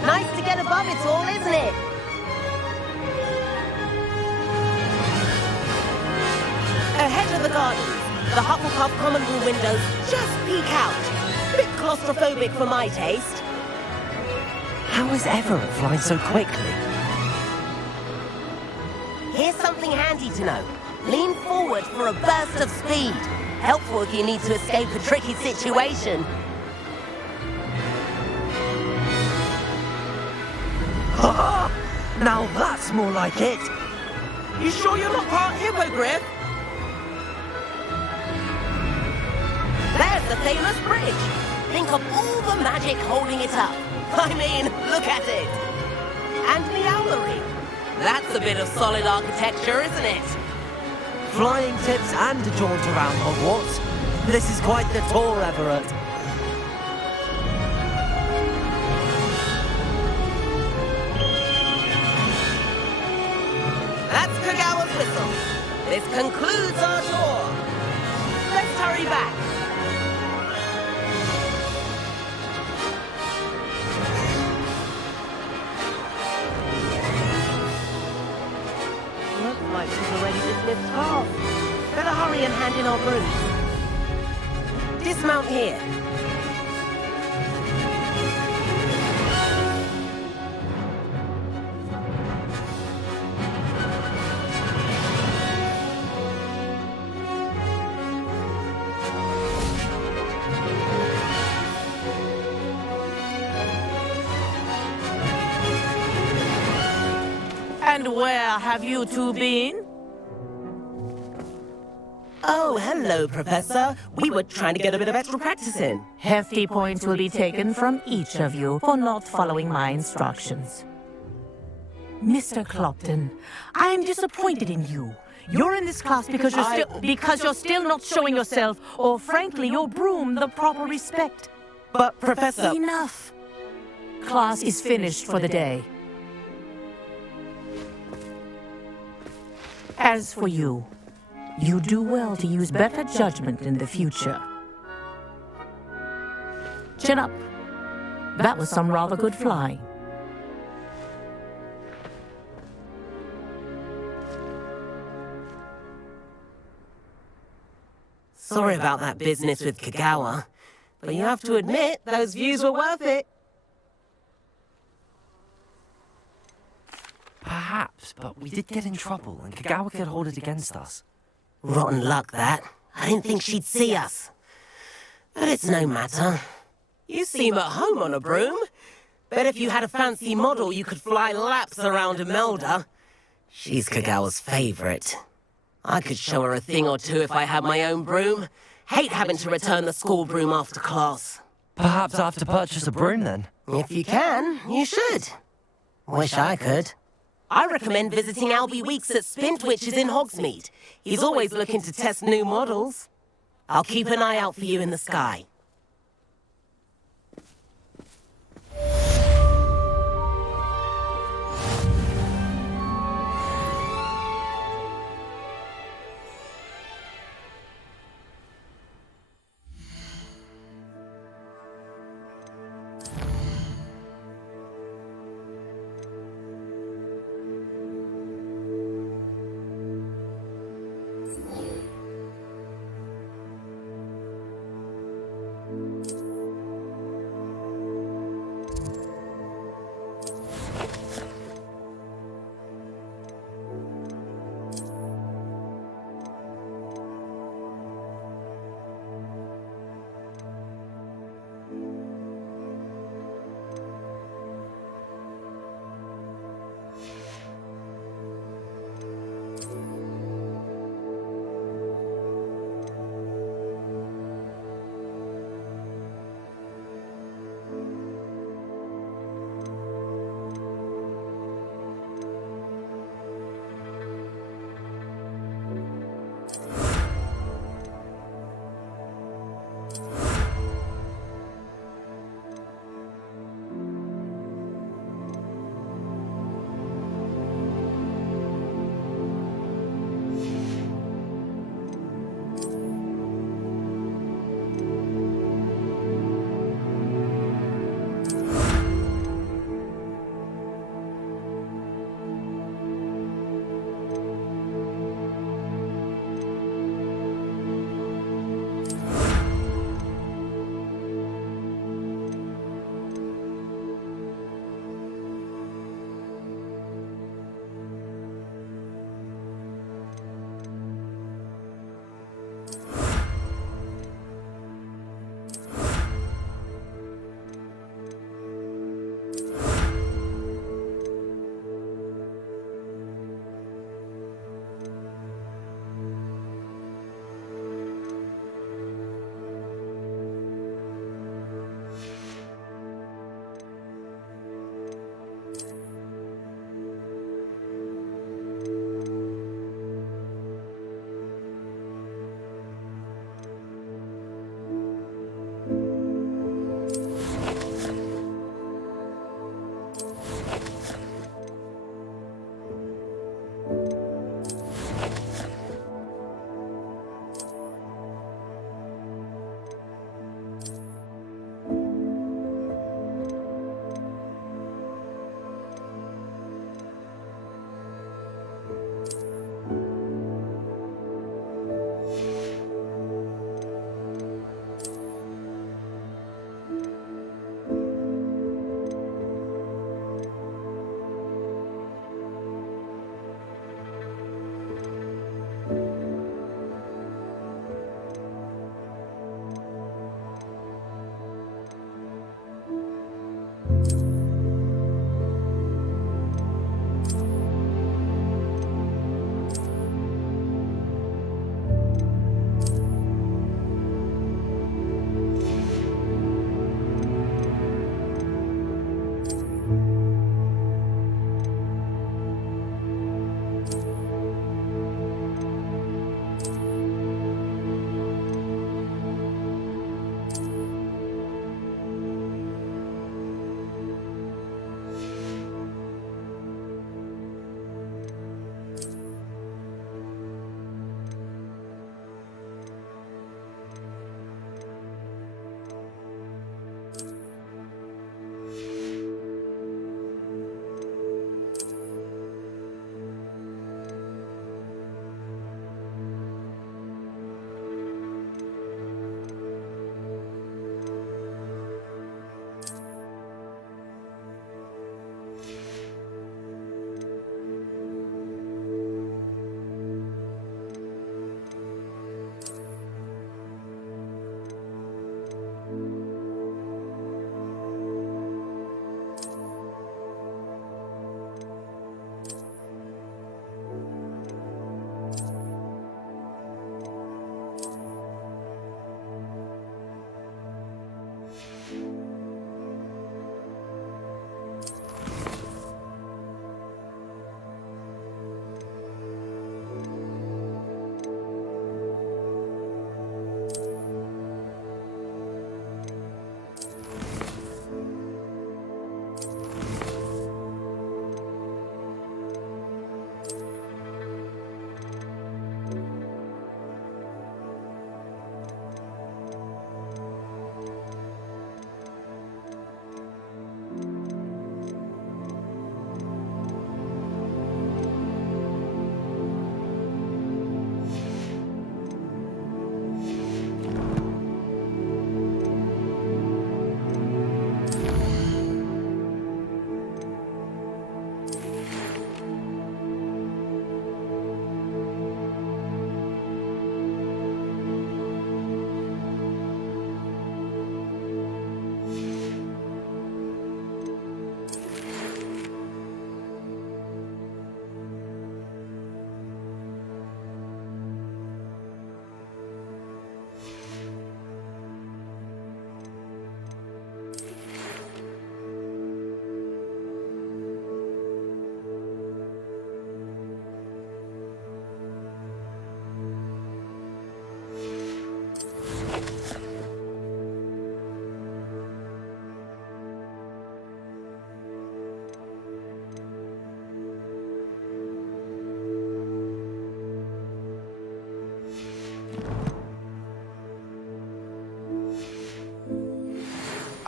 Nice to get above it all, isn't it? Ahead of the gardens, the Hufflepuff common room windows just peek out. Bit claustrophobic for my taste. How is Everett flying so quickly? Here's something handy to know. Lean forward for a burst of speed. Helpful if you need to escape a tricky situation. Now that's more like it. You sure you're not part hippogriff? There's the famous bridge. Think of all the magic holding it up. I mean, look at it. And the owlery. That's a bit of solid architecture, isn't it? Flying tips and a jaunt around Hogwarts. This is quite the tour, Everett. That's Kagawa's whistle. This concludes our tour. Let's hurry back. Looks like she's already dismissed class. Better hurry and hand in our brooms. Dismount here. And where have you two been? Oh, hello, Professor. We were trying to get a bit of extra practice in. Hefty points will be taken from each of you for not following my instructions. Mr. Clopton, I am disappointed in you. You're in this class because you're still not showing yourself, or frankly, your broom, the proper respect. But, Professor... Enough. Class is finished for the day. As for you, you do well to use better judgment in the future. Chin up. That was some rather good flying. Sorry about that business with Kagawa, but you have to admit, those views were worth it. Perhaps, but we did get in trouble, and Kagawa could hold it against us. Rotten luck, that. I didn't think she'd see us. But it's no matter. You seem at home on a broom. Bet if you had a fancy model, you could fly laps around Imelda. She's Kagawa's favorite. I could show her a thing or two if I had my own broom. Hate having to return the school broom after class. Perhaps I have to purchase a broom, then. If you can, you should. Wish I could. I recommend visiting Albie Weeks at Spintwitches in Hogsmeade. He's always looking to test new models. I'll keep an eye out for you in the sky.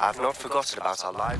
I've not forgotten about our life.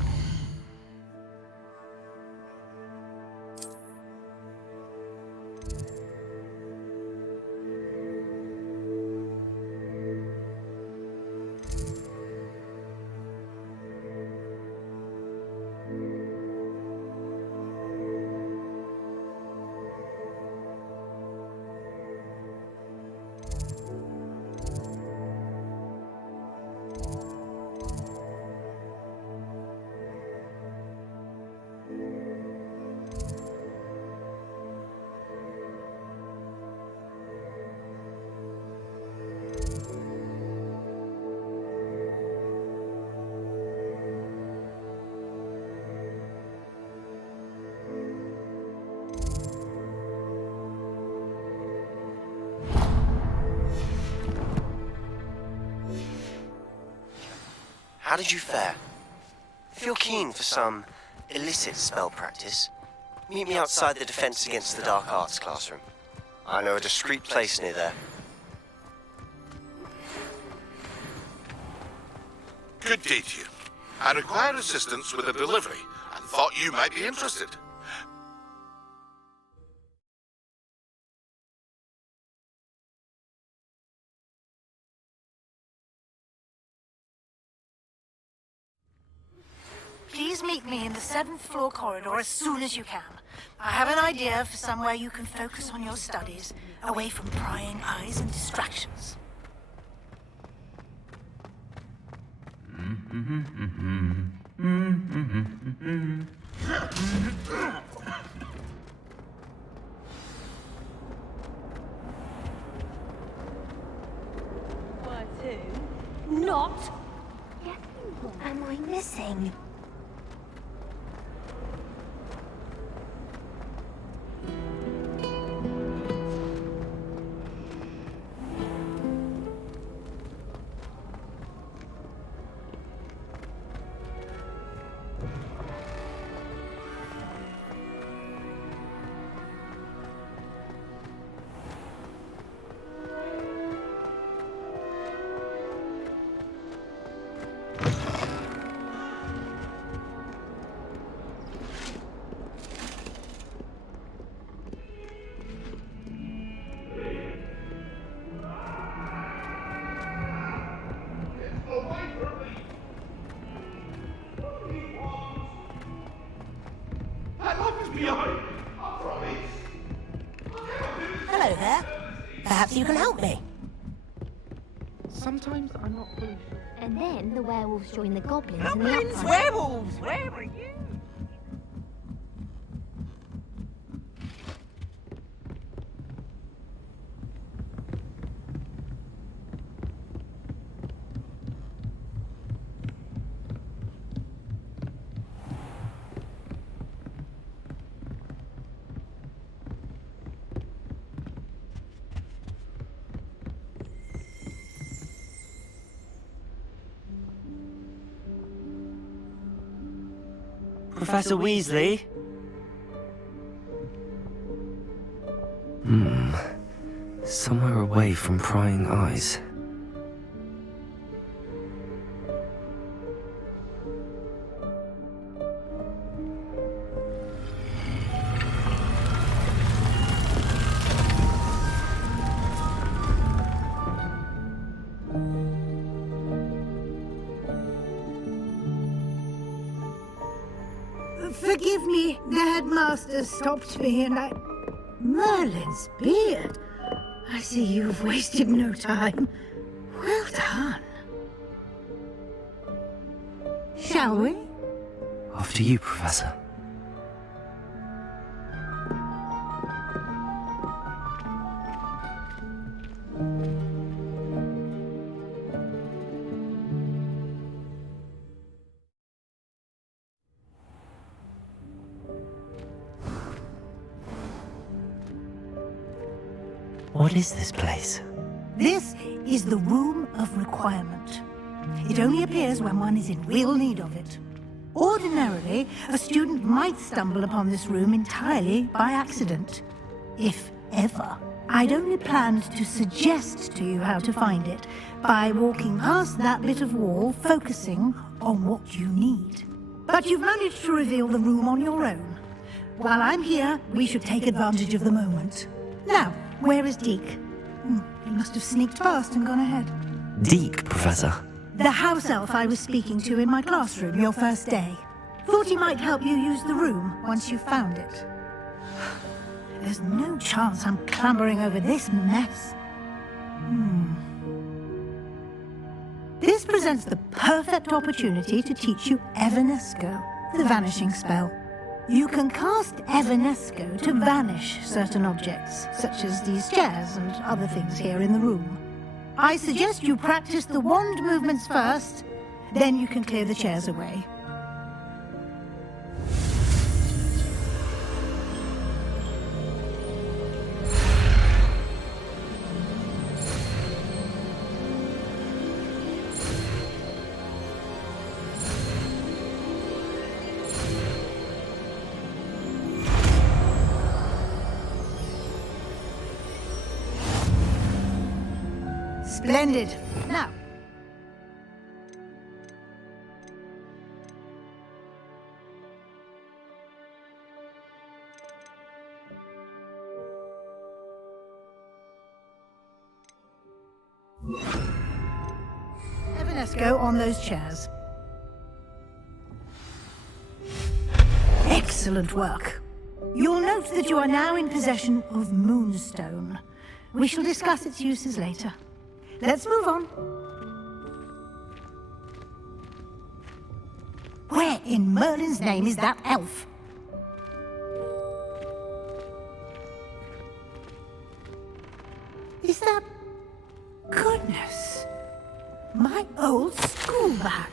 How did you fare? If you're keen for some illicit spell practice, meet me outside the Defense Against the Dark Arts classroom. I know a discreet place near there. Good day to you. I require assistance with a delivery and thought you might be interested. Please meet me in the 7th floor corridor as soon as you can. I have an idea for somewhere you can focus on your studies, away from prying eyes and distractions. What not? What am I missing? Hello there. Perhaps you can help me. Sometimes I'm not fully sure. And then the werewolves join the goblins and the Goblins, upright. werewolves, where are you? Professor Weasley? Somewhere away from prying eyes. Forgive me, the headmaster stopped me and I... Merlin's beard. I see you've wasted no time. Well done. Shall we? After you, Professor. What is this place? This is the Room of Requirement. It only appears when one is in real need of it. Ordinarily, a student might stumble upon this room entirely by accident. If ever. I'd only planned to suggest to you how to find it by walking past that bit of wall, focusing on what you need. But you've managed to reveal the room on your own. While I'm here, we should take advantage of the moment. Now, where is Deke? He must have sneaked past and gone ahead. Deke, Professor. The house elf I was speaking to in my classroom your first day. Thought he might help you use the room once you found it. There's no chance I'm clambering over this mess. This presents the perfect opportunity to teach you Evanesco, the vanishing spell. You can cast Evanesco to vanish certain objects, such as these chairs and other things here in the room. I suggest you practice the wand movements first, then you can clear the chairs away. Splendid. Now. Evanesco on those chairs. Excellent work. You'll note that you are now in possession of Moonstone. We shall discuss its uses later. Let's move on. Where in Merlin's name is that elf? Is that... Goodness! My old school bag.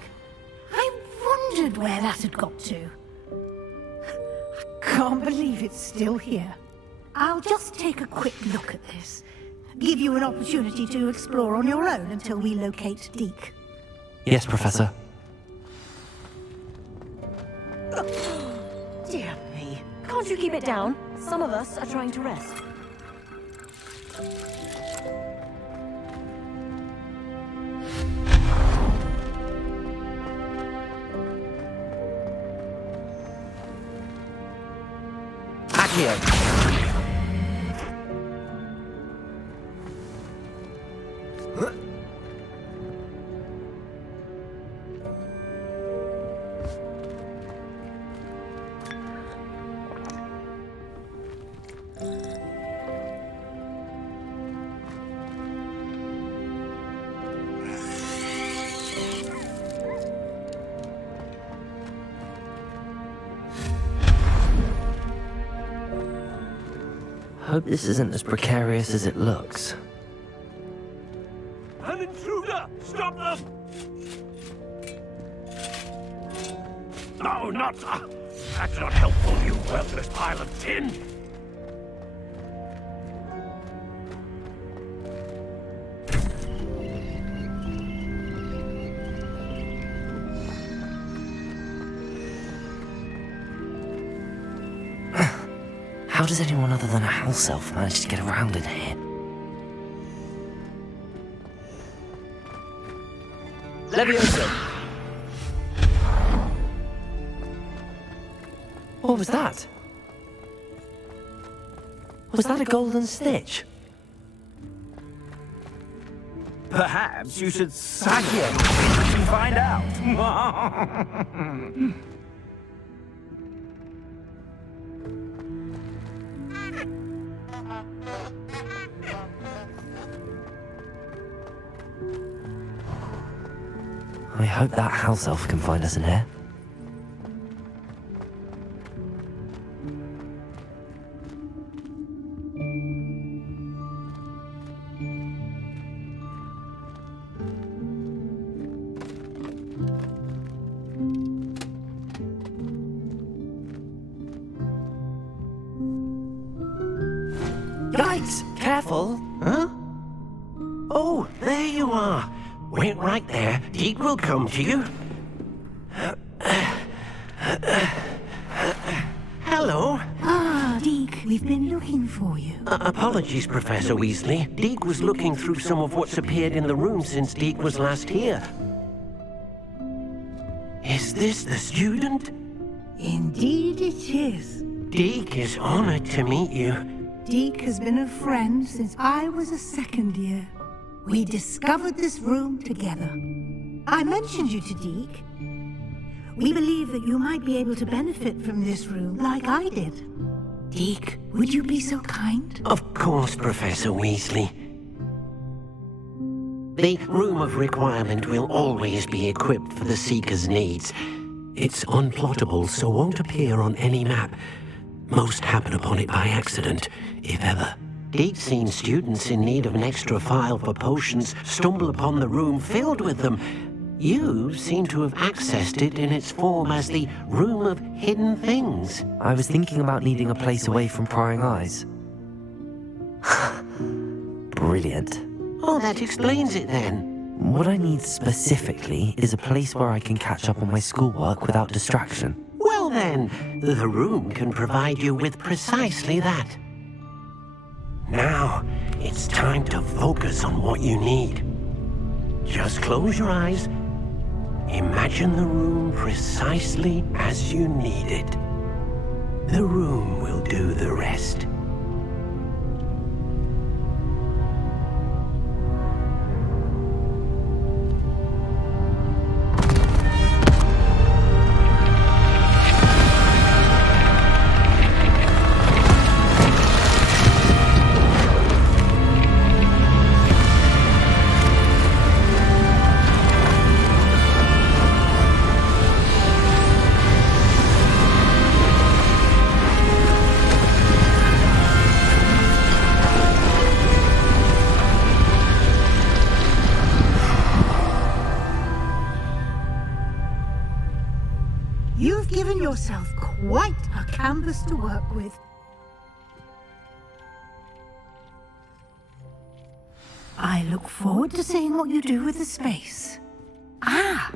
I wondered where that had got to. I can't believe it's still here. I'll just take a quick look at this. Give you an opportunity to explore on your own until we locate Deke. Yes, Professor. Dear me. Can't you keep it down? Some of us are trying to rest. Accio! Hope this isn't as precarious as it looks. An intruder! Stop them! No, not... that's not helpful, you worthless pile of tin! How does anyone other than a house elf manage to get around in here? Levioso! What was that? Was that a golden stitch? Perhaps you should sack it to find out. I hope that house elf can find us in here. Yikes! Careful! Huh? Oh, there you are. Wait right there. Deke will come to you. Hello. Ah, Deke. Deke, we've been looking for you. Apologies, Professor Weasley. Deke was looking through some of what's appeared in the room since Deke was last here. Is this the student? Indeed it is. Deke is honored to meet you. Deke has been a friend since I was a second year. We discovered this room together. I mentioned you to Deke. We believe that you might be able to benefit from this room like I did. Deke, would you be so kind? Of course, Professor Weasley. The Room of Requirement will always be equipped for the Seeker's needs. It's unplottable, so won't appear on any map. Most happen upon it by accident, if ever. Deke's seen students in need of an extra file for potions stumble upon the room filled with them. You seem to have accessed it in its form as the Room of Hidden Things. I was thinking about needing a place away from prying eyes. Brilliant. Oh, that explains it then. What I need specifically is a place where I can catch up on my schoolwork without distraction. Well then, the room can provide you with precisely that. Now, it's time to focus on what you need. Just close your eyes. Imagine the room precisely as you need it. The room will do the rest. You've given yourself quite a canvas to work with. I look forward to seeing what you do with the space. Ah,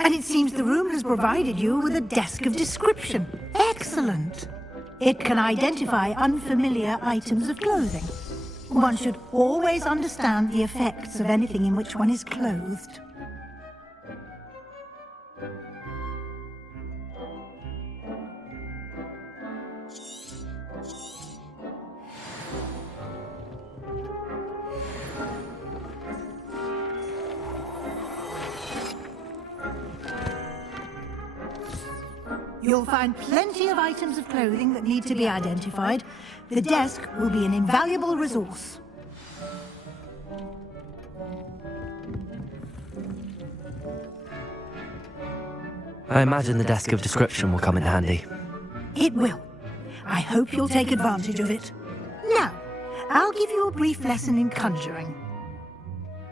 and it seems the room has provided you with a desk of description. Excellent. It can identify unfamiliar items of clothing. One should always understand the effects of anything in which one is clothed. You'll find plenty of items of clothing that need to be identified. The desk will be an invaluable resource. I imagine the desk of description will come in handy. It will. I hope you'll take advantage of it. Now, I'll give you a brief lesson in conjuring.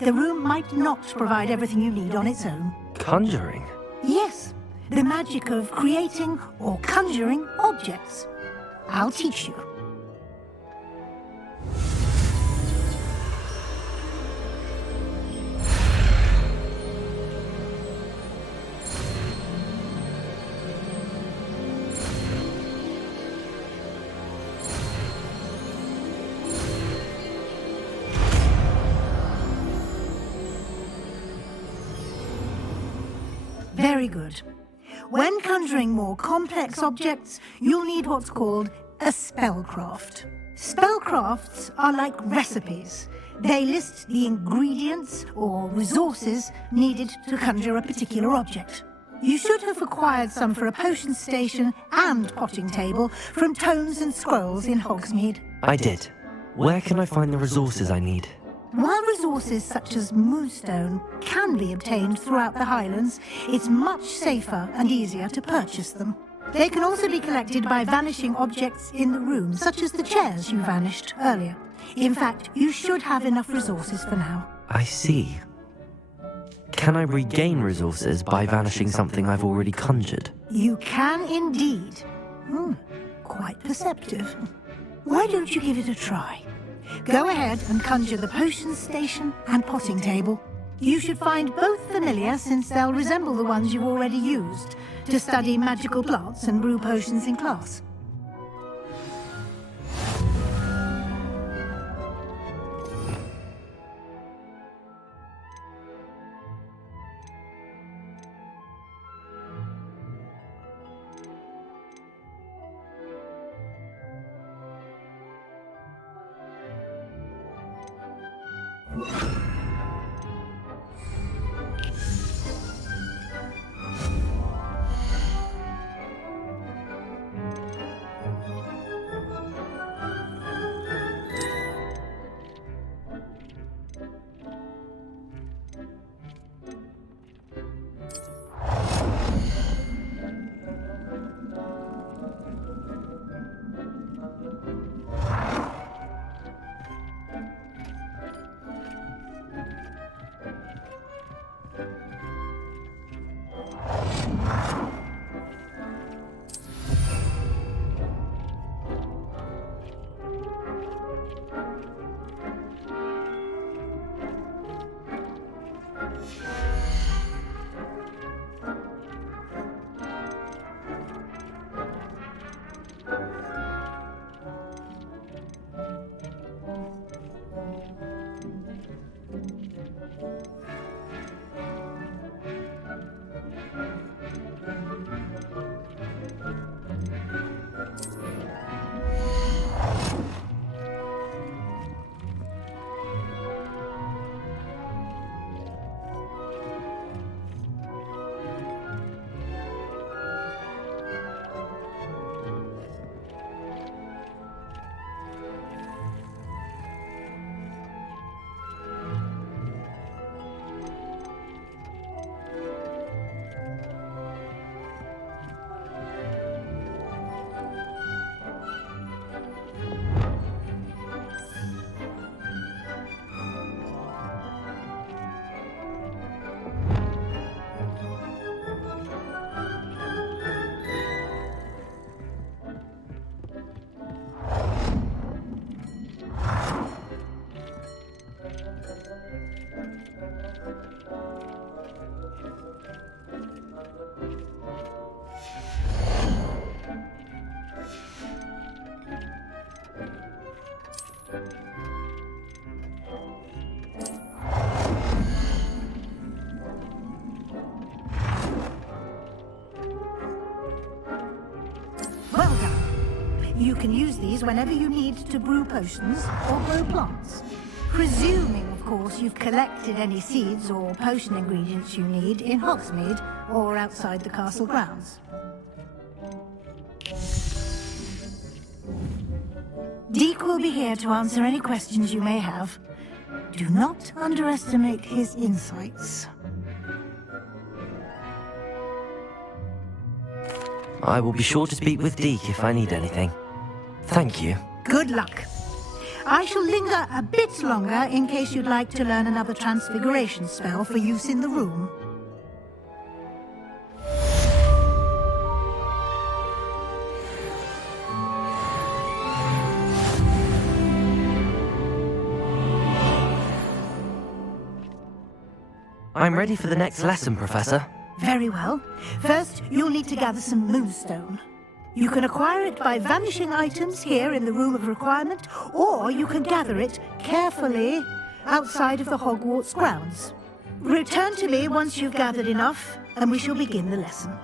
The room might not provide everything you need on its own. Conjuring? Yes. The magic of creating or conjuring objects. I'll teach you. Very good. When conjuring more complex objects, you'll need what's called a spellcraft. Spellcrafts are like recipes. They list the ingredients or resources needed to conjure a particular object. You should have acquired some for a potion station and potting table from tomes and scrolls in Hogsmeade. I did. Where can I find the resources I need? While resources such as moonstone can be obtained throughout the Highlands, it's much safer and easier to purchase them. They can also be collected by vanishing objects in the room, such as the chairs you vanished earlier. In fact, you should have enough resources for now. I see. Can I regain resources by vanishing something I've already conjured? You can indeed. Quite perceptive. Why don't you give it a try? Go ahead and conjure the potion station and potting table. You should find both familiar, since they'll resemble the ones you've already used to study magical plants and brew potions in class. You can use these whenever you need to brew potions or grow plants. Presuming, of course, you've collected any seeds or potion ingredients you need in Hogsmeade or outside the castle grounds. Deke will be here to answer any questions you may have. Do not underestimate his insights. I will be sure to speak with Deke if I need anything. Thank you. Good luck. I shall linger a bit longer in case you'd like to learn another transfiguration spell for use in the room. I'm ready for the next lesson, Professor. Very well. First, you'll need to gather some moonstone. You can acquire it by vanishing items here in the Room of Requirement, or you can gather it carefully outside of the Hogwarts grounds. Return to me once you've gathered enough, and we shall begin the lesson.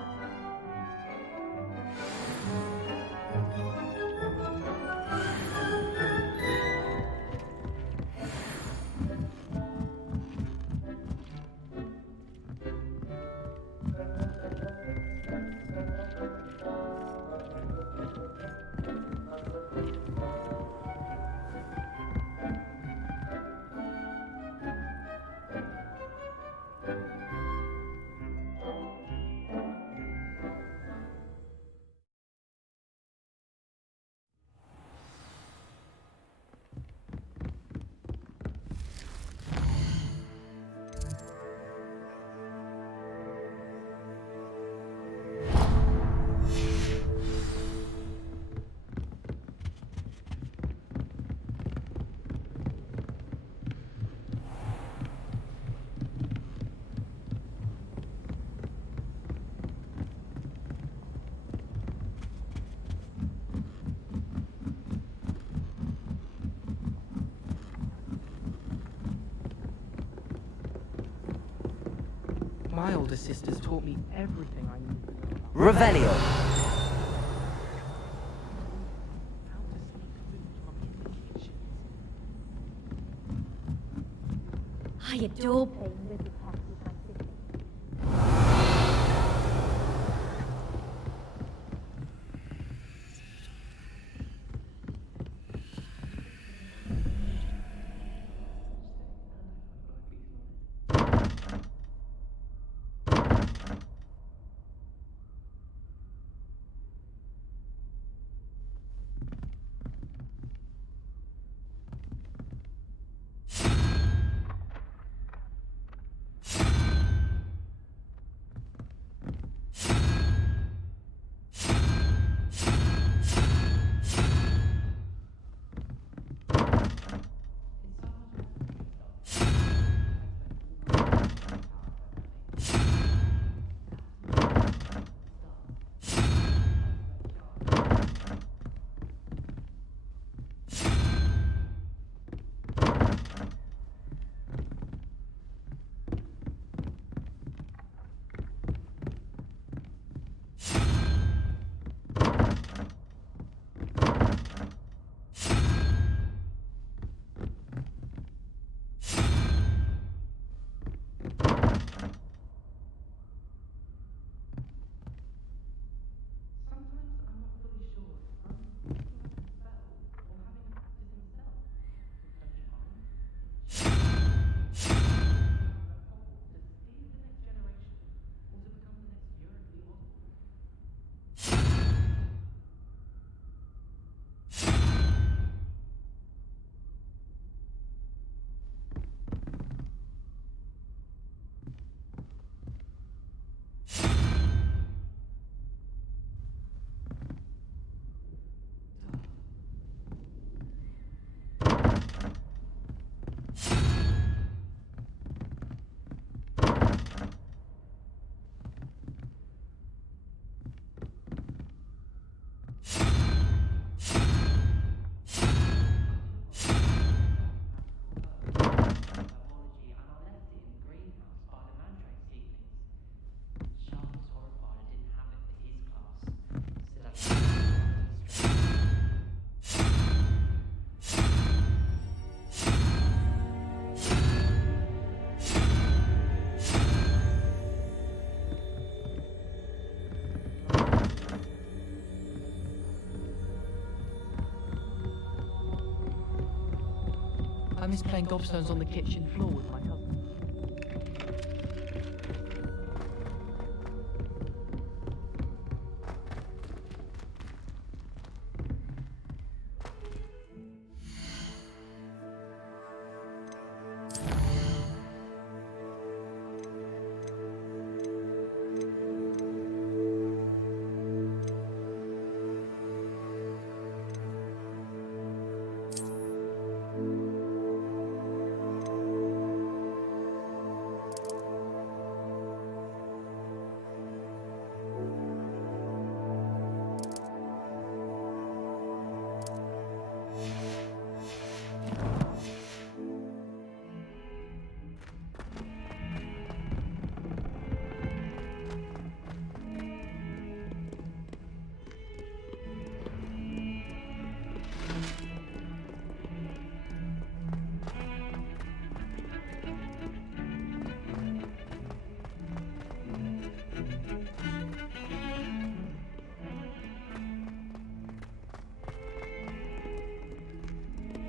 My older sisters taught me everything I knew. Revelio. I adore playing with the cats. I miss playing gobstones on the kitchen floor with my cousin.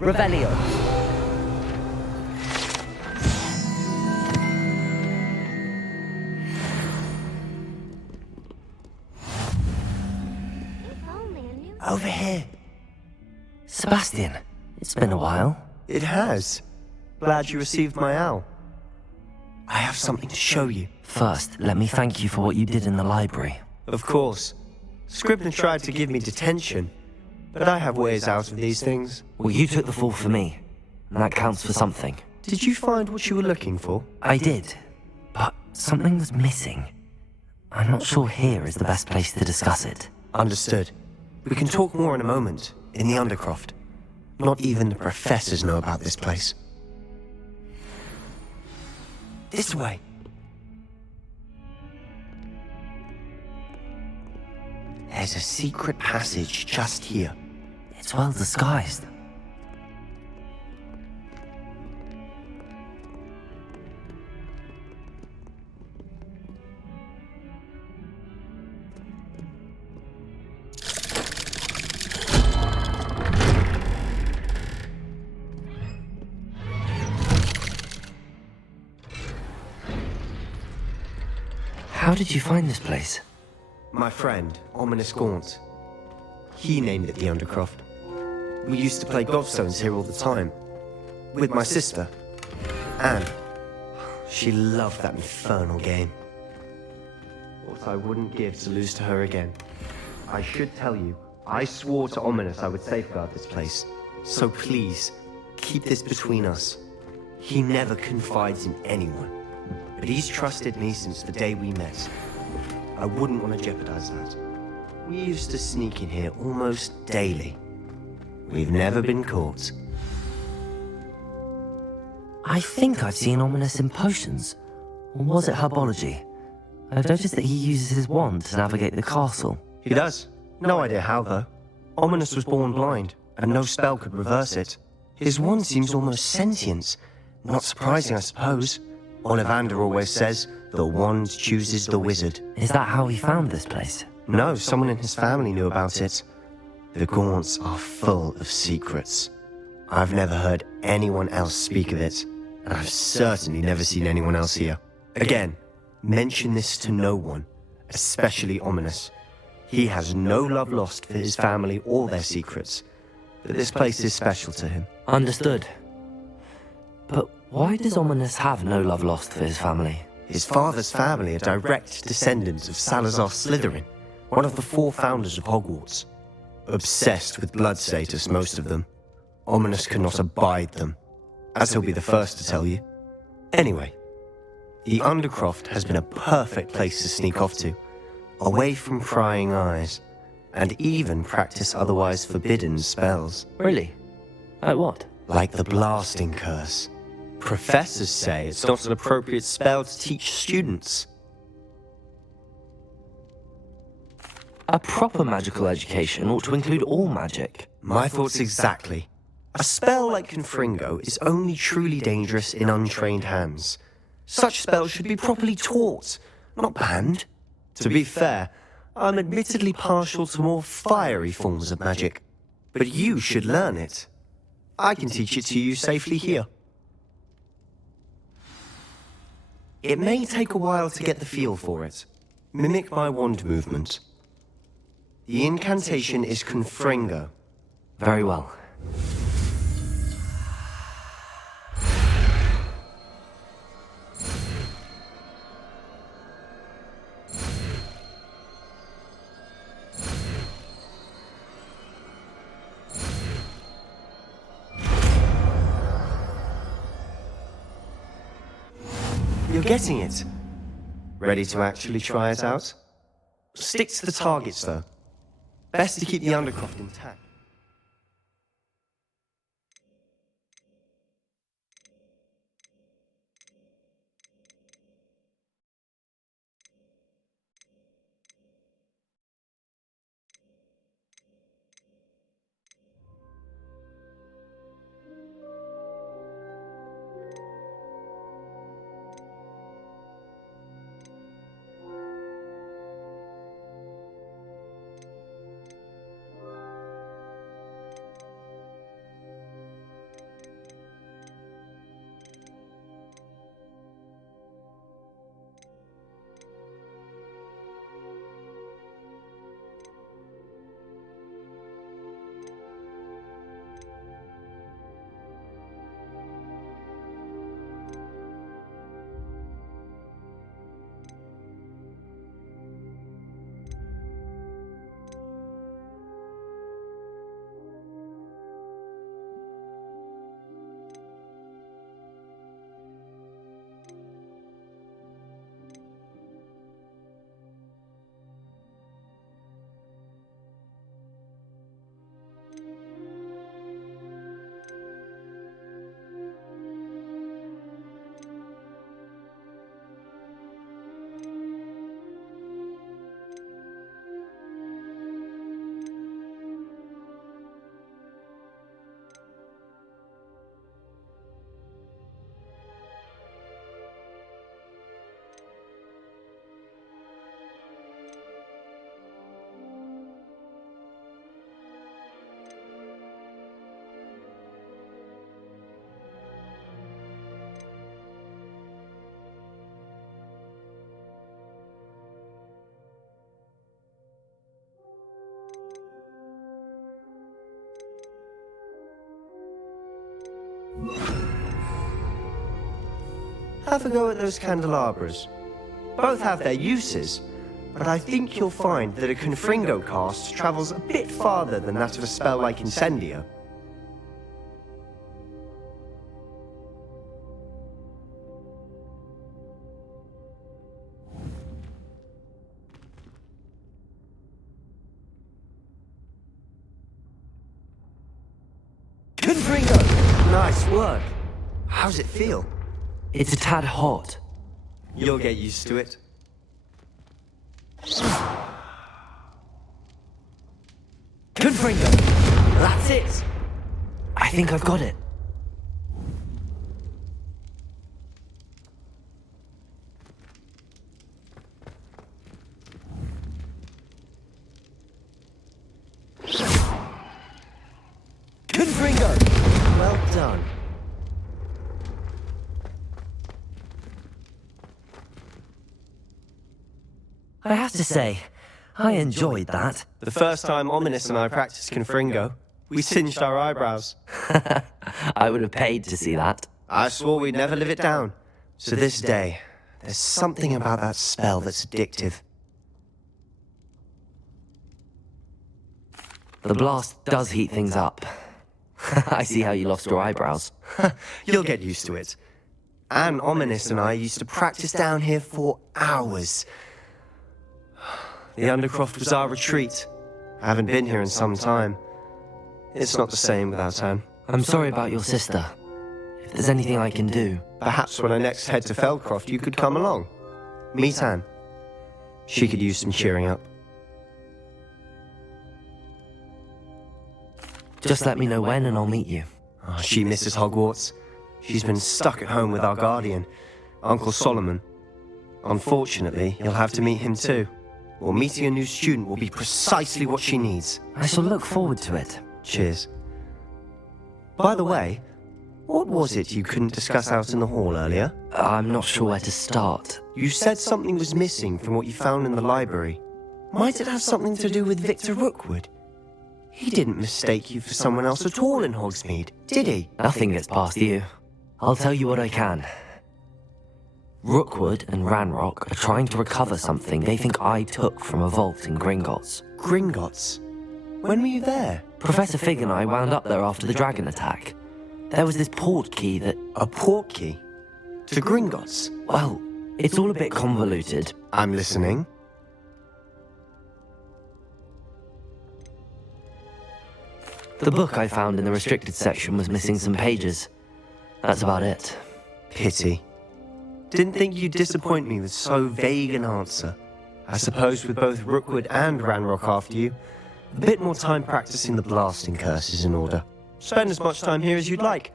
Revelio. Over here. Sebastian, it's been a while. It has. Glad you received my owl. I have something to show you. First, let me thank you for what you did in the library. Of course. Scribner tried to give me detention, but I have ways out of these things. Well, you took the fall for me, and that counts for something. Did you find what you were looking for? I did, but something was missing. I'm not sure here is the best place to discuss it. Understood. We can talk more in a moment, in the Undercroft. Not even the professors know about this place. This way. There's a secret passage just here. It's well disguised. How did you find this place? My friend, Ominous Gaunt. He named it the Undercroft. We used to play gobstones here all the time. With my sister, Anne. She loved that infernal game. What I wouldn't give to lose to her again. I should tell you, I swore to Ominous I would safeguard this place. So please, keep this between us. He never confides in anyone. But he's trusted me since the day we met. I wouldn't want to jeopardize that. We used to sneak in here almost daily. We've never been caught. I think I've seen Ominous in potions. Or was it herbology? I've noticed that he uses his wand to navigate the castle. He does. No idea how, though. Ominous was born blind, and no spell could reverse it. His wand seems almost sentient. Not surprising, I suppose. Ollivander always says, the wand chooses the wizard. Is that how he found this place? No, someone in his family knew about it. The Gaunts are full of secrets. I've never heard anyone else speak of it, and I've certainly never seen anyone else here. Again, mention this to no one, especially Ominous. He has no love lost for his family or their secrets, but this place is special to him. Understood. But why does Ominous have no love lost for his family? His father's family are direct descendants of Salazar Slytherin, one of the 4 founders of Hogwarts. Obsessed with blood status, most of them. Ominous cannot abide them, as he'll be the first to tell you. Anyway, the Undercroft has been a perfect place to sneak off to, away from prying eyes, and even practice otherwise forbidden spells. Really? Like what? Like the blasting curse. Professors say it's not an appropriate spell to teach students. A proper magical education ought to include all magic. My thoughts exactly. A spell like Confringo is only truly dangerous in untrained hands. Such spells should be properly taught, not banned. To be fair, I'm admittedly partial to more fiery forms of magic. But you should learn it. I can teach it to you safely here. It may take a while to get the feel for it. Mimic my wand movement. The incantation is Confringo. Very well. You're getting it. Ready to actually try it out? Stick to the targets, though. Best to keep the Undercroft intact. Have a go at those candelabras. Both have their uses, but I think you'll find that a Confringo cast travels a bit farther than that of a spell like Incendio. Confringo! Nice work. How's it feel? It's a tad hot. You'll get used to it. Confringo! That's it! I think I've got it. Confringo! Well done. I have to say, I enjoyed that. The first time Ominous and I practiced Confringo, we singed our eyebrows. I would have paid to see that. I swore we'd never live it down. To this day, there's something about that spell that's addictive. The blast does heat things up. I see how you lost your eyebrows. You'll get used to it. Anne, Ominous and I used to practice down here for hours. The Undercroft was our retreat. I haven't been here in some time. It's not the same without Anne. I'm sorry about your sister. If there's anything I can do... Perhaps when I next head to Feldcroft, you could come along. Meet Anne. She could use some cheering up. Just let me know when and I'll meet you. Oh, she misses Hogwarts. She's been stuck at home with our guardian, Uncle Solomon. Unfortunately, you'll have to meet him too. Or meeting a new student will be precisely what she needs. I shall look forward to it. Cheers. By the way, what was it you couldn't discuss out in the hall earlier? I'm not sure where to start. You said something was missing from what you found in the library. Might it have something to do with Victor Rookwood? He didn't mistake you for someone else at all in Hogsmeade, did he? Nothing gets past you. I'll tell you what I can. Rookwood and Ranrock are trying to recover something they think I took from a vault in Gringotts. Gringotts? When were you there? Professor Fig and I wound up there after the dragon attack. There was this port key that... A port key? To Gringotts? Well, it's all a bit convoluted. I'm listening. The book I found in the restricted section was missing some pages. That's about it. Pity. Didn't think you'd disappoint me with so vague an answer. I suppose with both Rookwood and Ranrock after you, a bit more time practicing the blasting curse is in order. Spend as much time here as you'd like.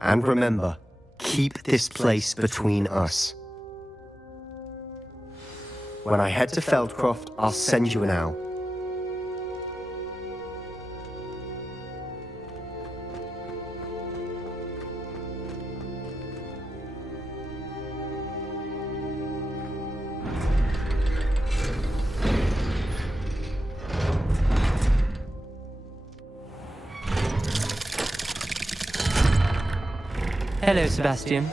And remember, keep this place between us. When I head to Feldcroft, I'll send you an owl. Hello, Sebastian.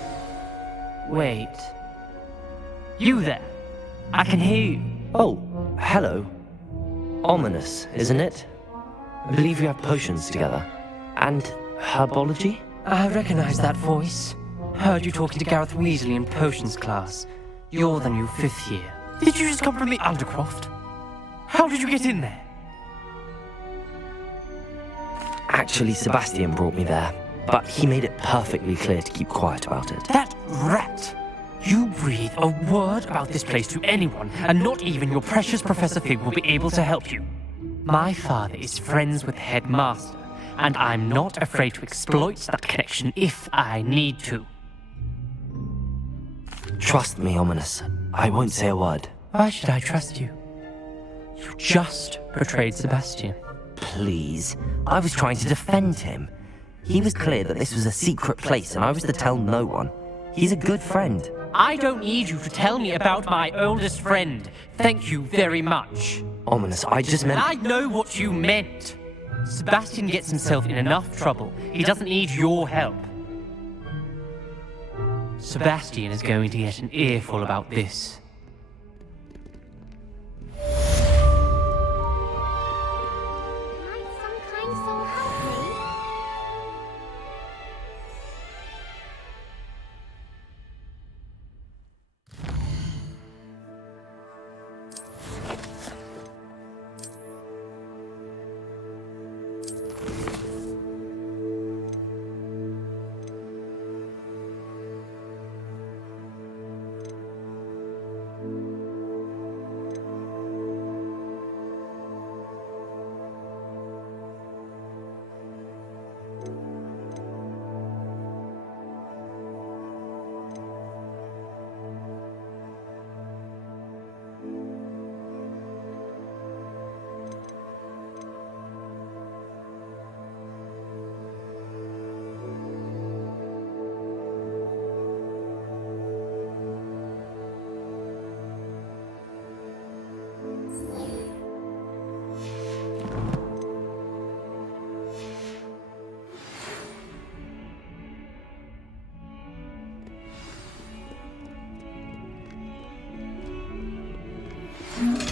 Wait. You there? I can hear you. Oh, hello. Ominous, isn't it? I believe we have potions together. And herbology? I recognize that voice. Heard you talking to Gareth Weasley in potions class. You're the new 5th year. Did you just come from the Undercroft? How did you get in there? Actually, Sebastian brought me there. But he made it perfectly clear to keep quiet about it. That rat! You breathe a word about this place to anyone, and not even your precious Professor Fig will be able to help you. My father is friends with the headmaster, and I'm not afraid to exploit that connection if I need to. Trust me, Ominous. I won't say a word. Why should I trust you? You just betrayed Sebastian. Please. I was trying to defend him. He was clear that this was a secret place and I was to tell no one. He's a good friend. I don't need you to tell me about my oldest friend. Thank you very much. Ominous, I just meant... I know what you meant. Sebastian gets himself in enough trouble. He doesn't need your help. Sebastian is going to get an earful about this.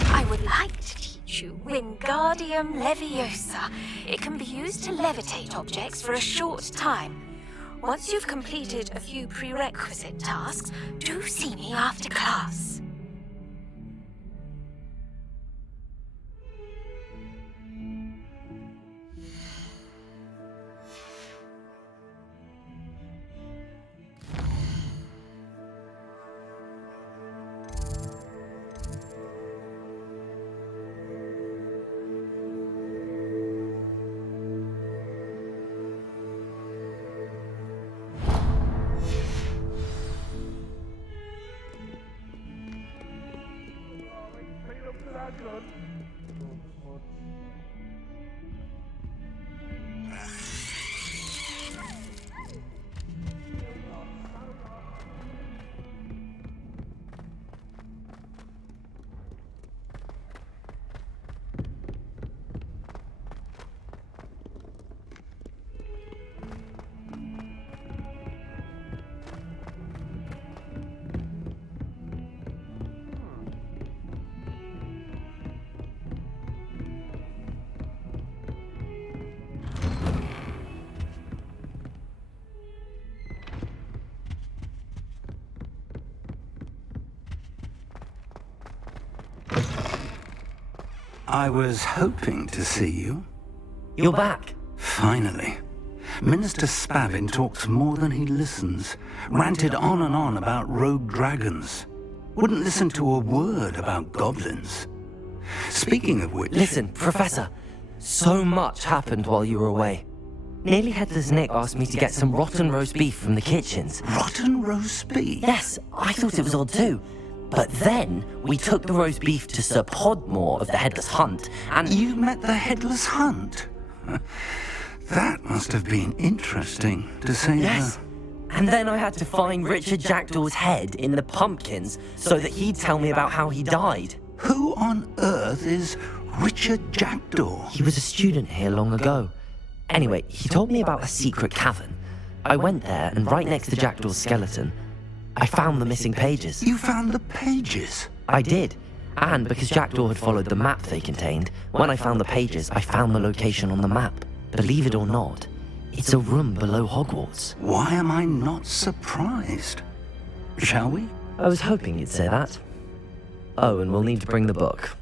I would like to teach you Wingardium Leviosa. It can be used to levitate objects for a short time. Once you've completed a few prerequisite tasks, do see me after class. I was hoping to see you. You're back. Finally. Minister Spavin talks more than he listens. Ranted on and on about rogue dragons. Wouldn't listen to a word about goblins. Speaking of which... Listen, Professor. So much happened while you were away. Nearly Headless Nick asked me to get some rotten roast beef from the kitchens. Rotten roast beef? Yes, I thought it was odd too. But then, we took the roast beef to Sir Podmore of the Headless Hunt, and... You met the Headless Hunt? That must have been interesting, to say Yes. And then I had to find Richard Jackdaw's head in the pumpkins so that he'd tell me about how he died. Who on earth is Richard Jackdaw? He was a student here long ago. Anyway, he told me about a secret cavern. I went there, and right next to Jackdaw's skeleton, I found the missing pages. You found the pages? I did. And because Jackdaw had followed the map they contained, when I found the pages, I found the location on the map. Believe it or not, it's a room below Hogwarts. Why am I not surprised? Shall we? I was hoping you'd say that. Oh, and we'll need to bring the book.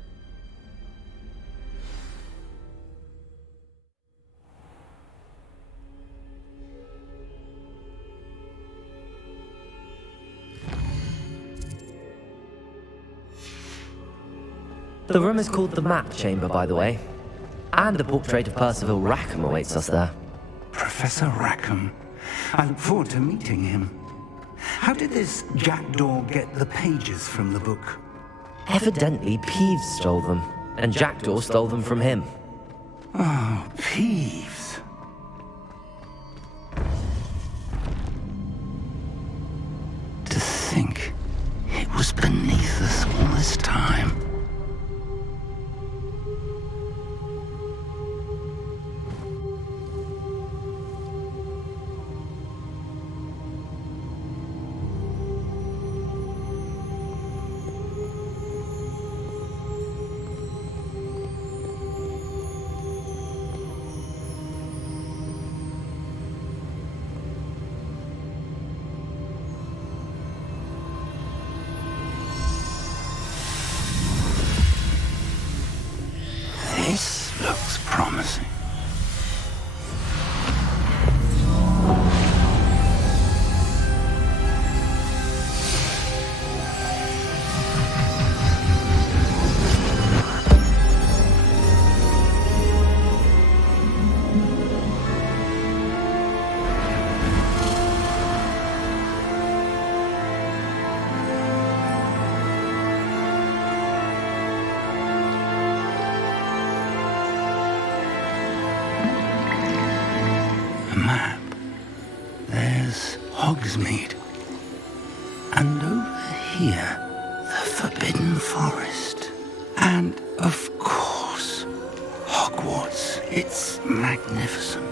The room is called the Map Chamber, by the way. And a portrait of Percival Rackham awaits us there. Professor Rackham. I look forward to meeting him. How did this Jackdaw get the pages from the book? Evidently, Peeves stole them, and Jackdaw stole them from him. Oh, Peeves. To think it was beneath us all this time. the map, there's Hogsmeade. And over here, the Forbidden Forest. And, of course, Hogwarts. It's magnificent.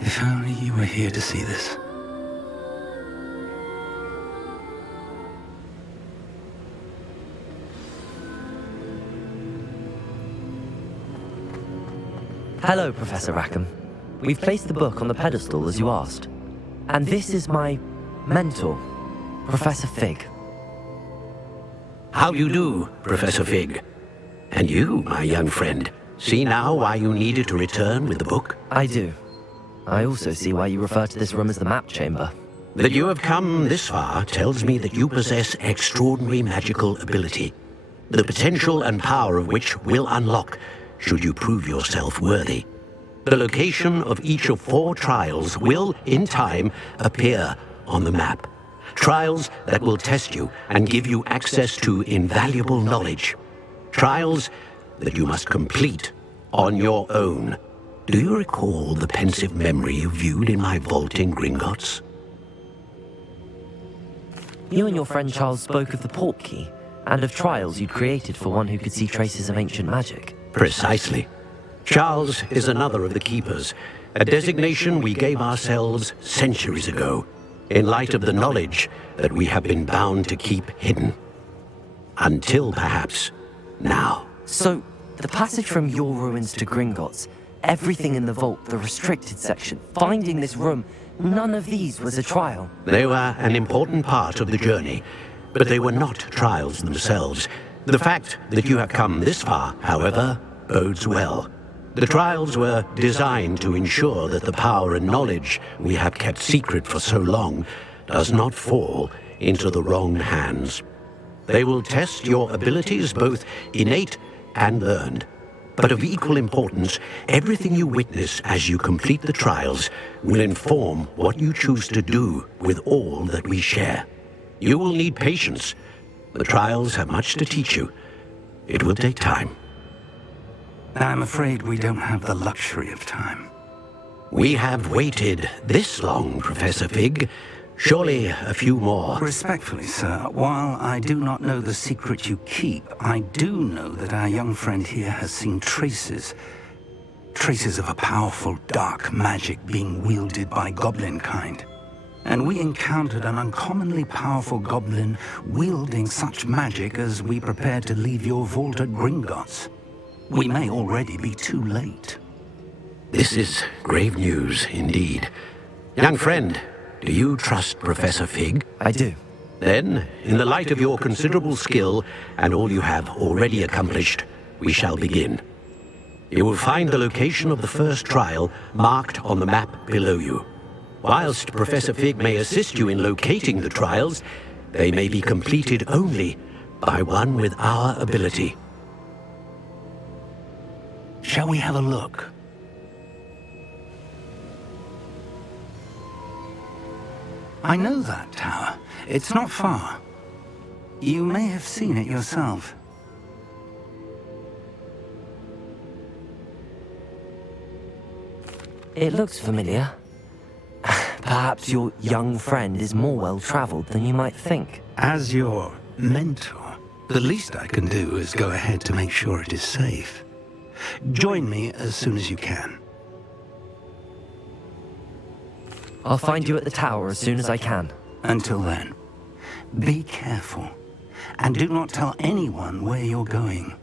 If only you were here to see this. Hello, Professor Rackham. We've placed the book on the pedestal as you asked. And this is my mentor, Professor Fig. How do you do, Professor Fig? And you, my young friend, see now why you needed to return with the book? I do. I also see why you refer to this room as the map chamber. That you have come this far tells me that you possess extraordinary magical ability, the potential and power of which will unlock should you prove yourself worthy. The location of each of 4 trials will, in time, appear on the map. Trials that will test you and give you access to invaluable knowledge. Trials that you must complete on your own. Do you recall the pensive memory you viewed in my vault in Gringotts? You and your friend Charles spoke of the port key, and of trials you'd created for one who could see traces of ancient magic. Precisely. Charles is another of the Keepers, a designation we gave ourselves centuries ago, in light of the knowledge that we have been bound to keep hidden. Until, perhaps, now. So, the passage from your ruins to Gringotts, everything in the vault, the restricted section, finding this room, none of these was a trial. They were an important part of the journey, but they were not trials themselves. The fact that you have come this far, however, bodes well. The trials were designed to ensure that the power and knowledge we have kept secret for so long does not fall into the wrong hands. They will test your abilities, both innate and learned. But of equal importance, everything you witness as you complete the trials will inform what you choose to do with all that we share. You will need patience. The trials have much to teach you. It will take time. I'm afraid we don't have the luxury of time. We have waited this long, Professor Fig. Surely a few more. Respectfully, sir, while I do not know the secret you keep, I do know that our young friend here has seen traces of a powerful dark magic being wielded by goblin kind. And we encountered an uncommonly powerful goblin wielding such magic as we prepared to leave your vault at Gringotts. We may already be too late. This is grave news indeed. Young friend, do you trust Professor Fig? I do. Then, in the light of your considerable skill and all you have already accomplished, we shall begin. You will find the location of the first trial marked on the map below you. Whilst Professor Fig may assist you in locating the trials, they may be completed only by one with our ability. Shall we have a look? I know that tower. It's not far. You may have seen it yourself. It looks familiar. Perhaps your young friend is more well-traveled than you might think. As your mentor, the least I can do is go ahead to make sure it is safe. Join me as soon as you can. I'll find you at the tower as soon as I can. Until then, be careful, and do not tell anyone where you're going.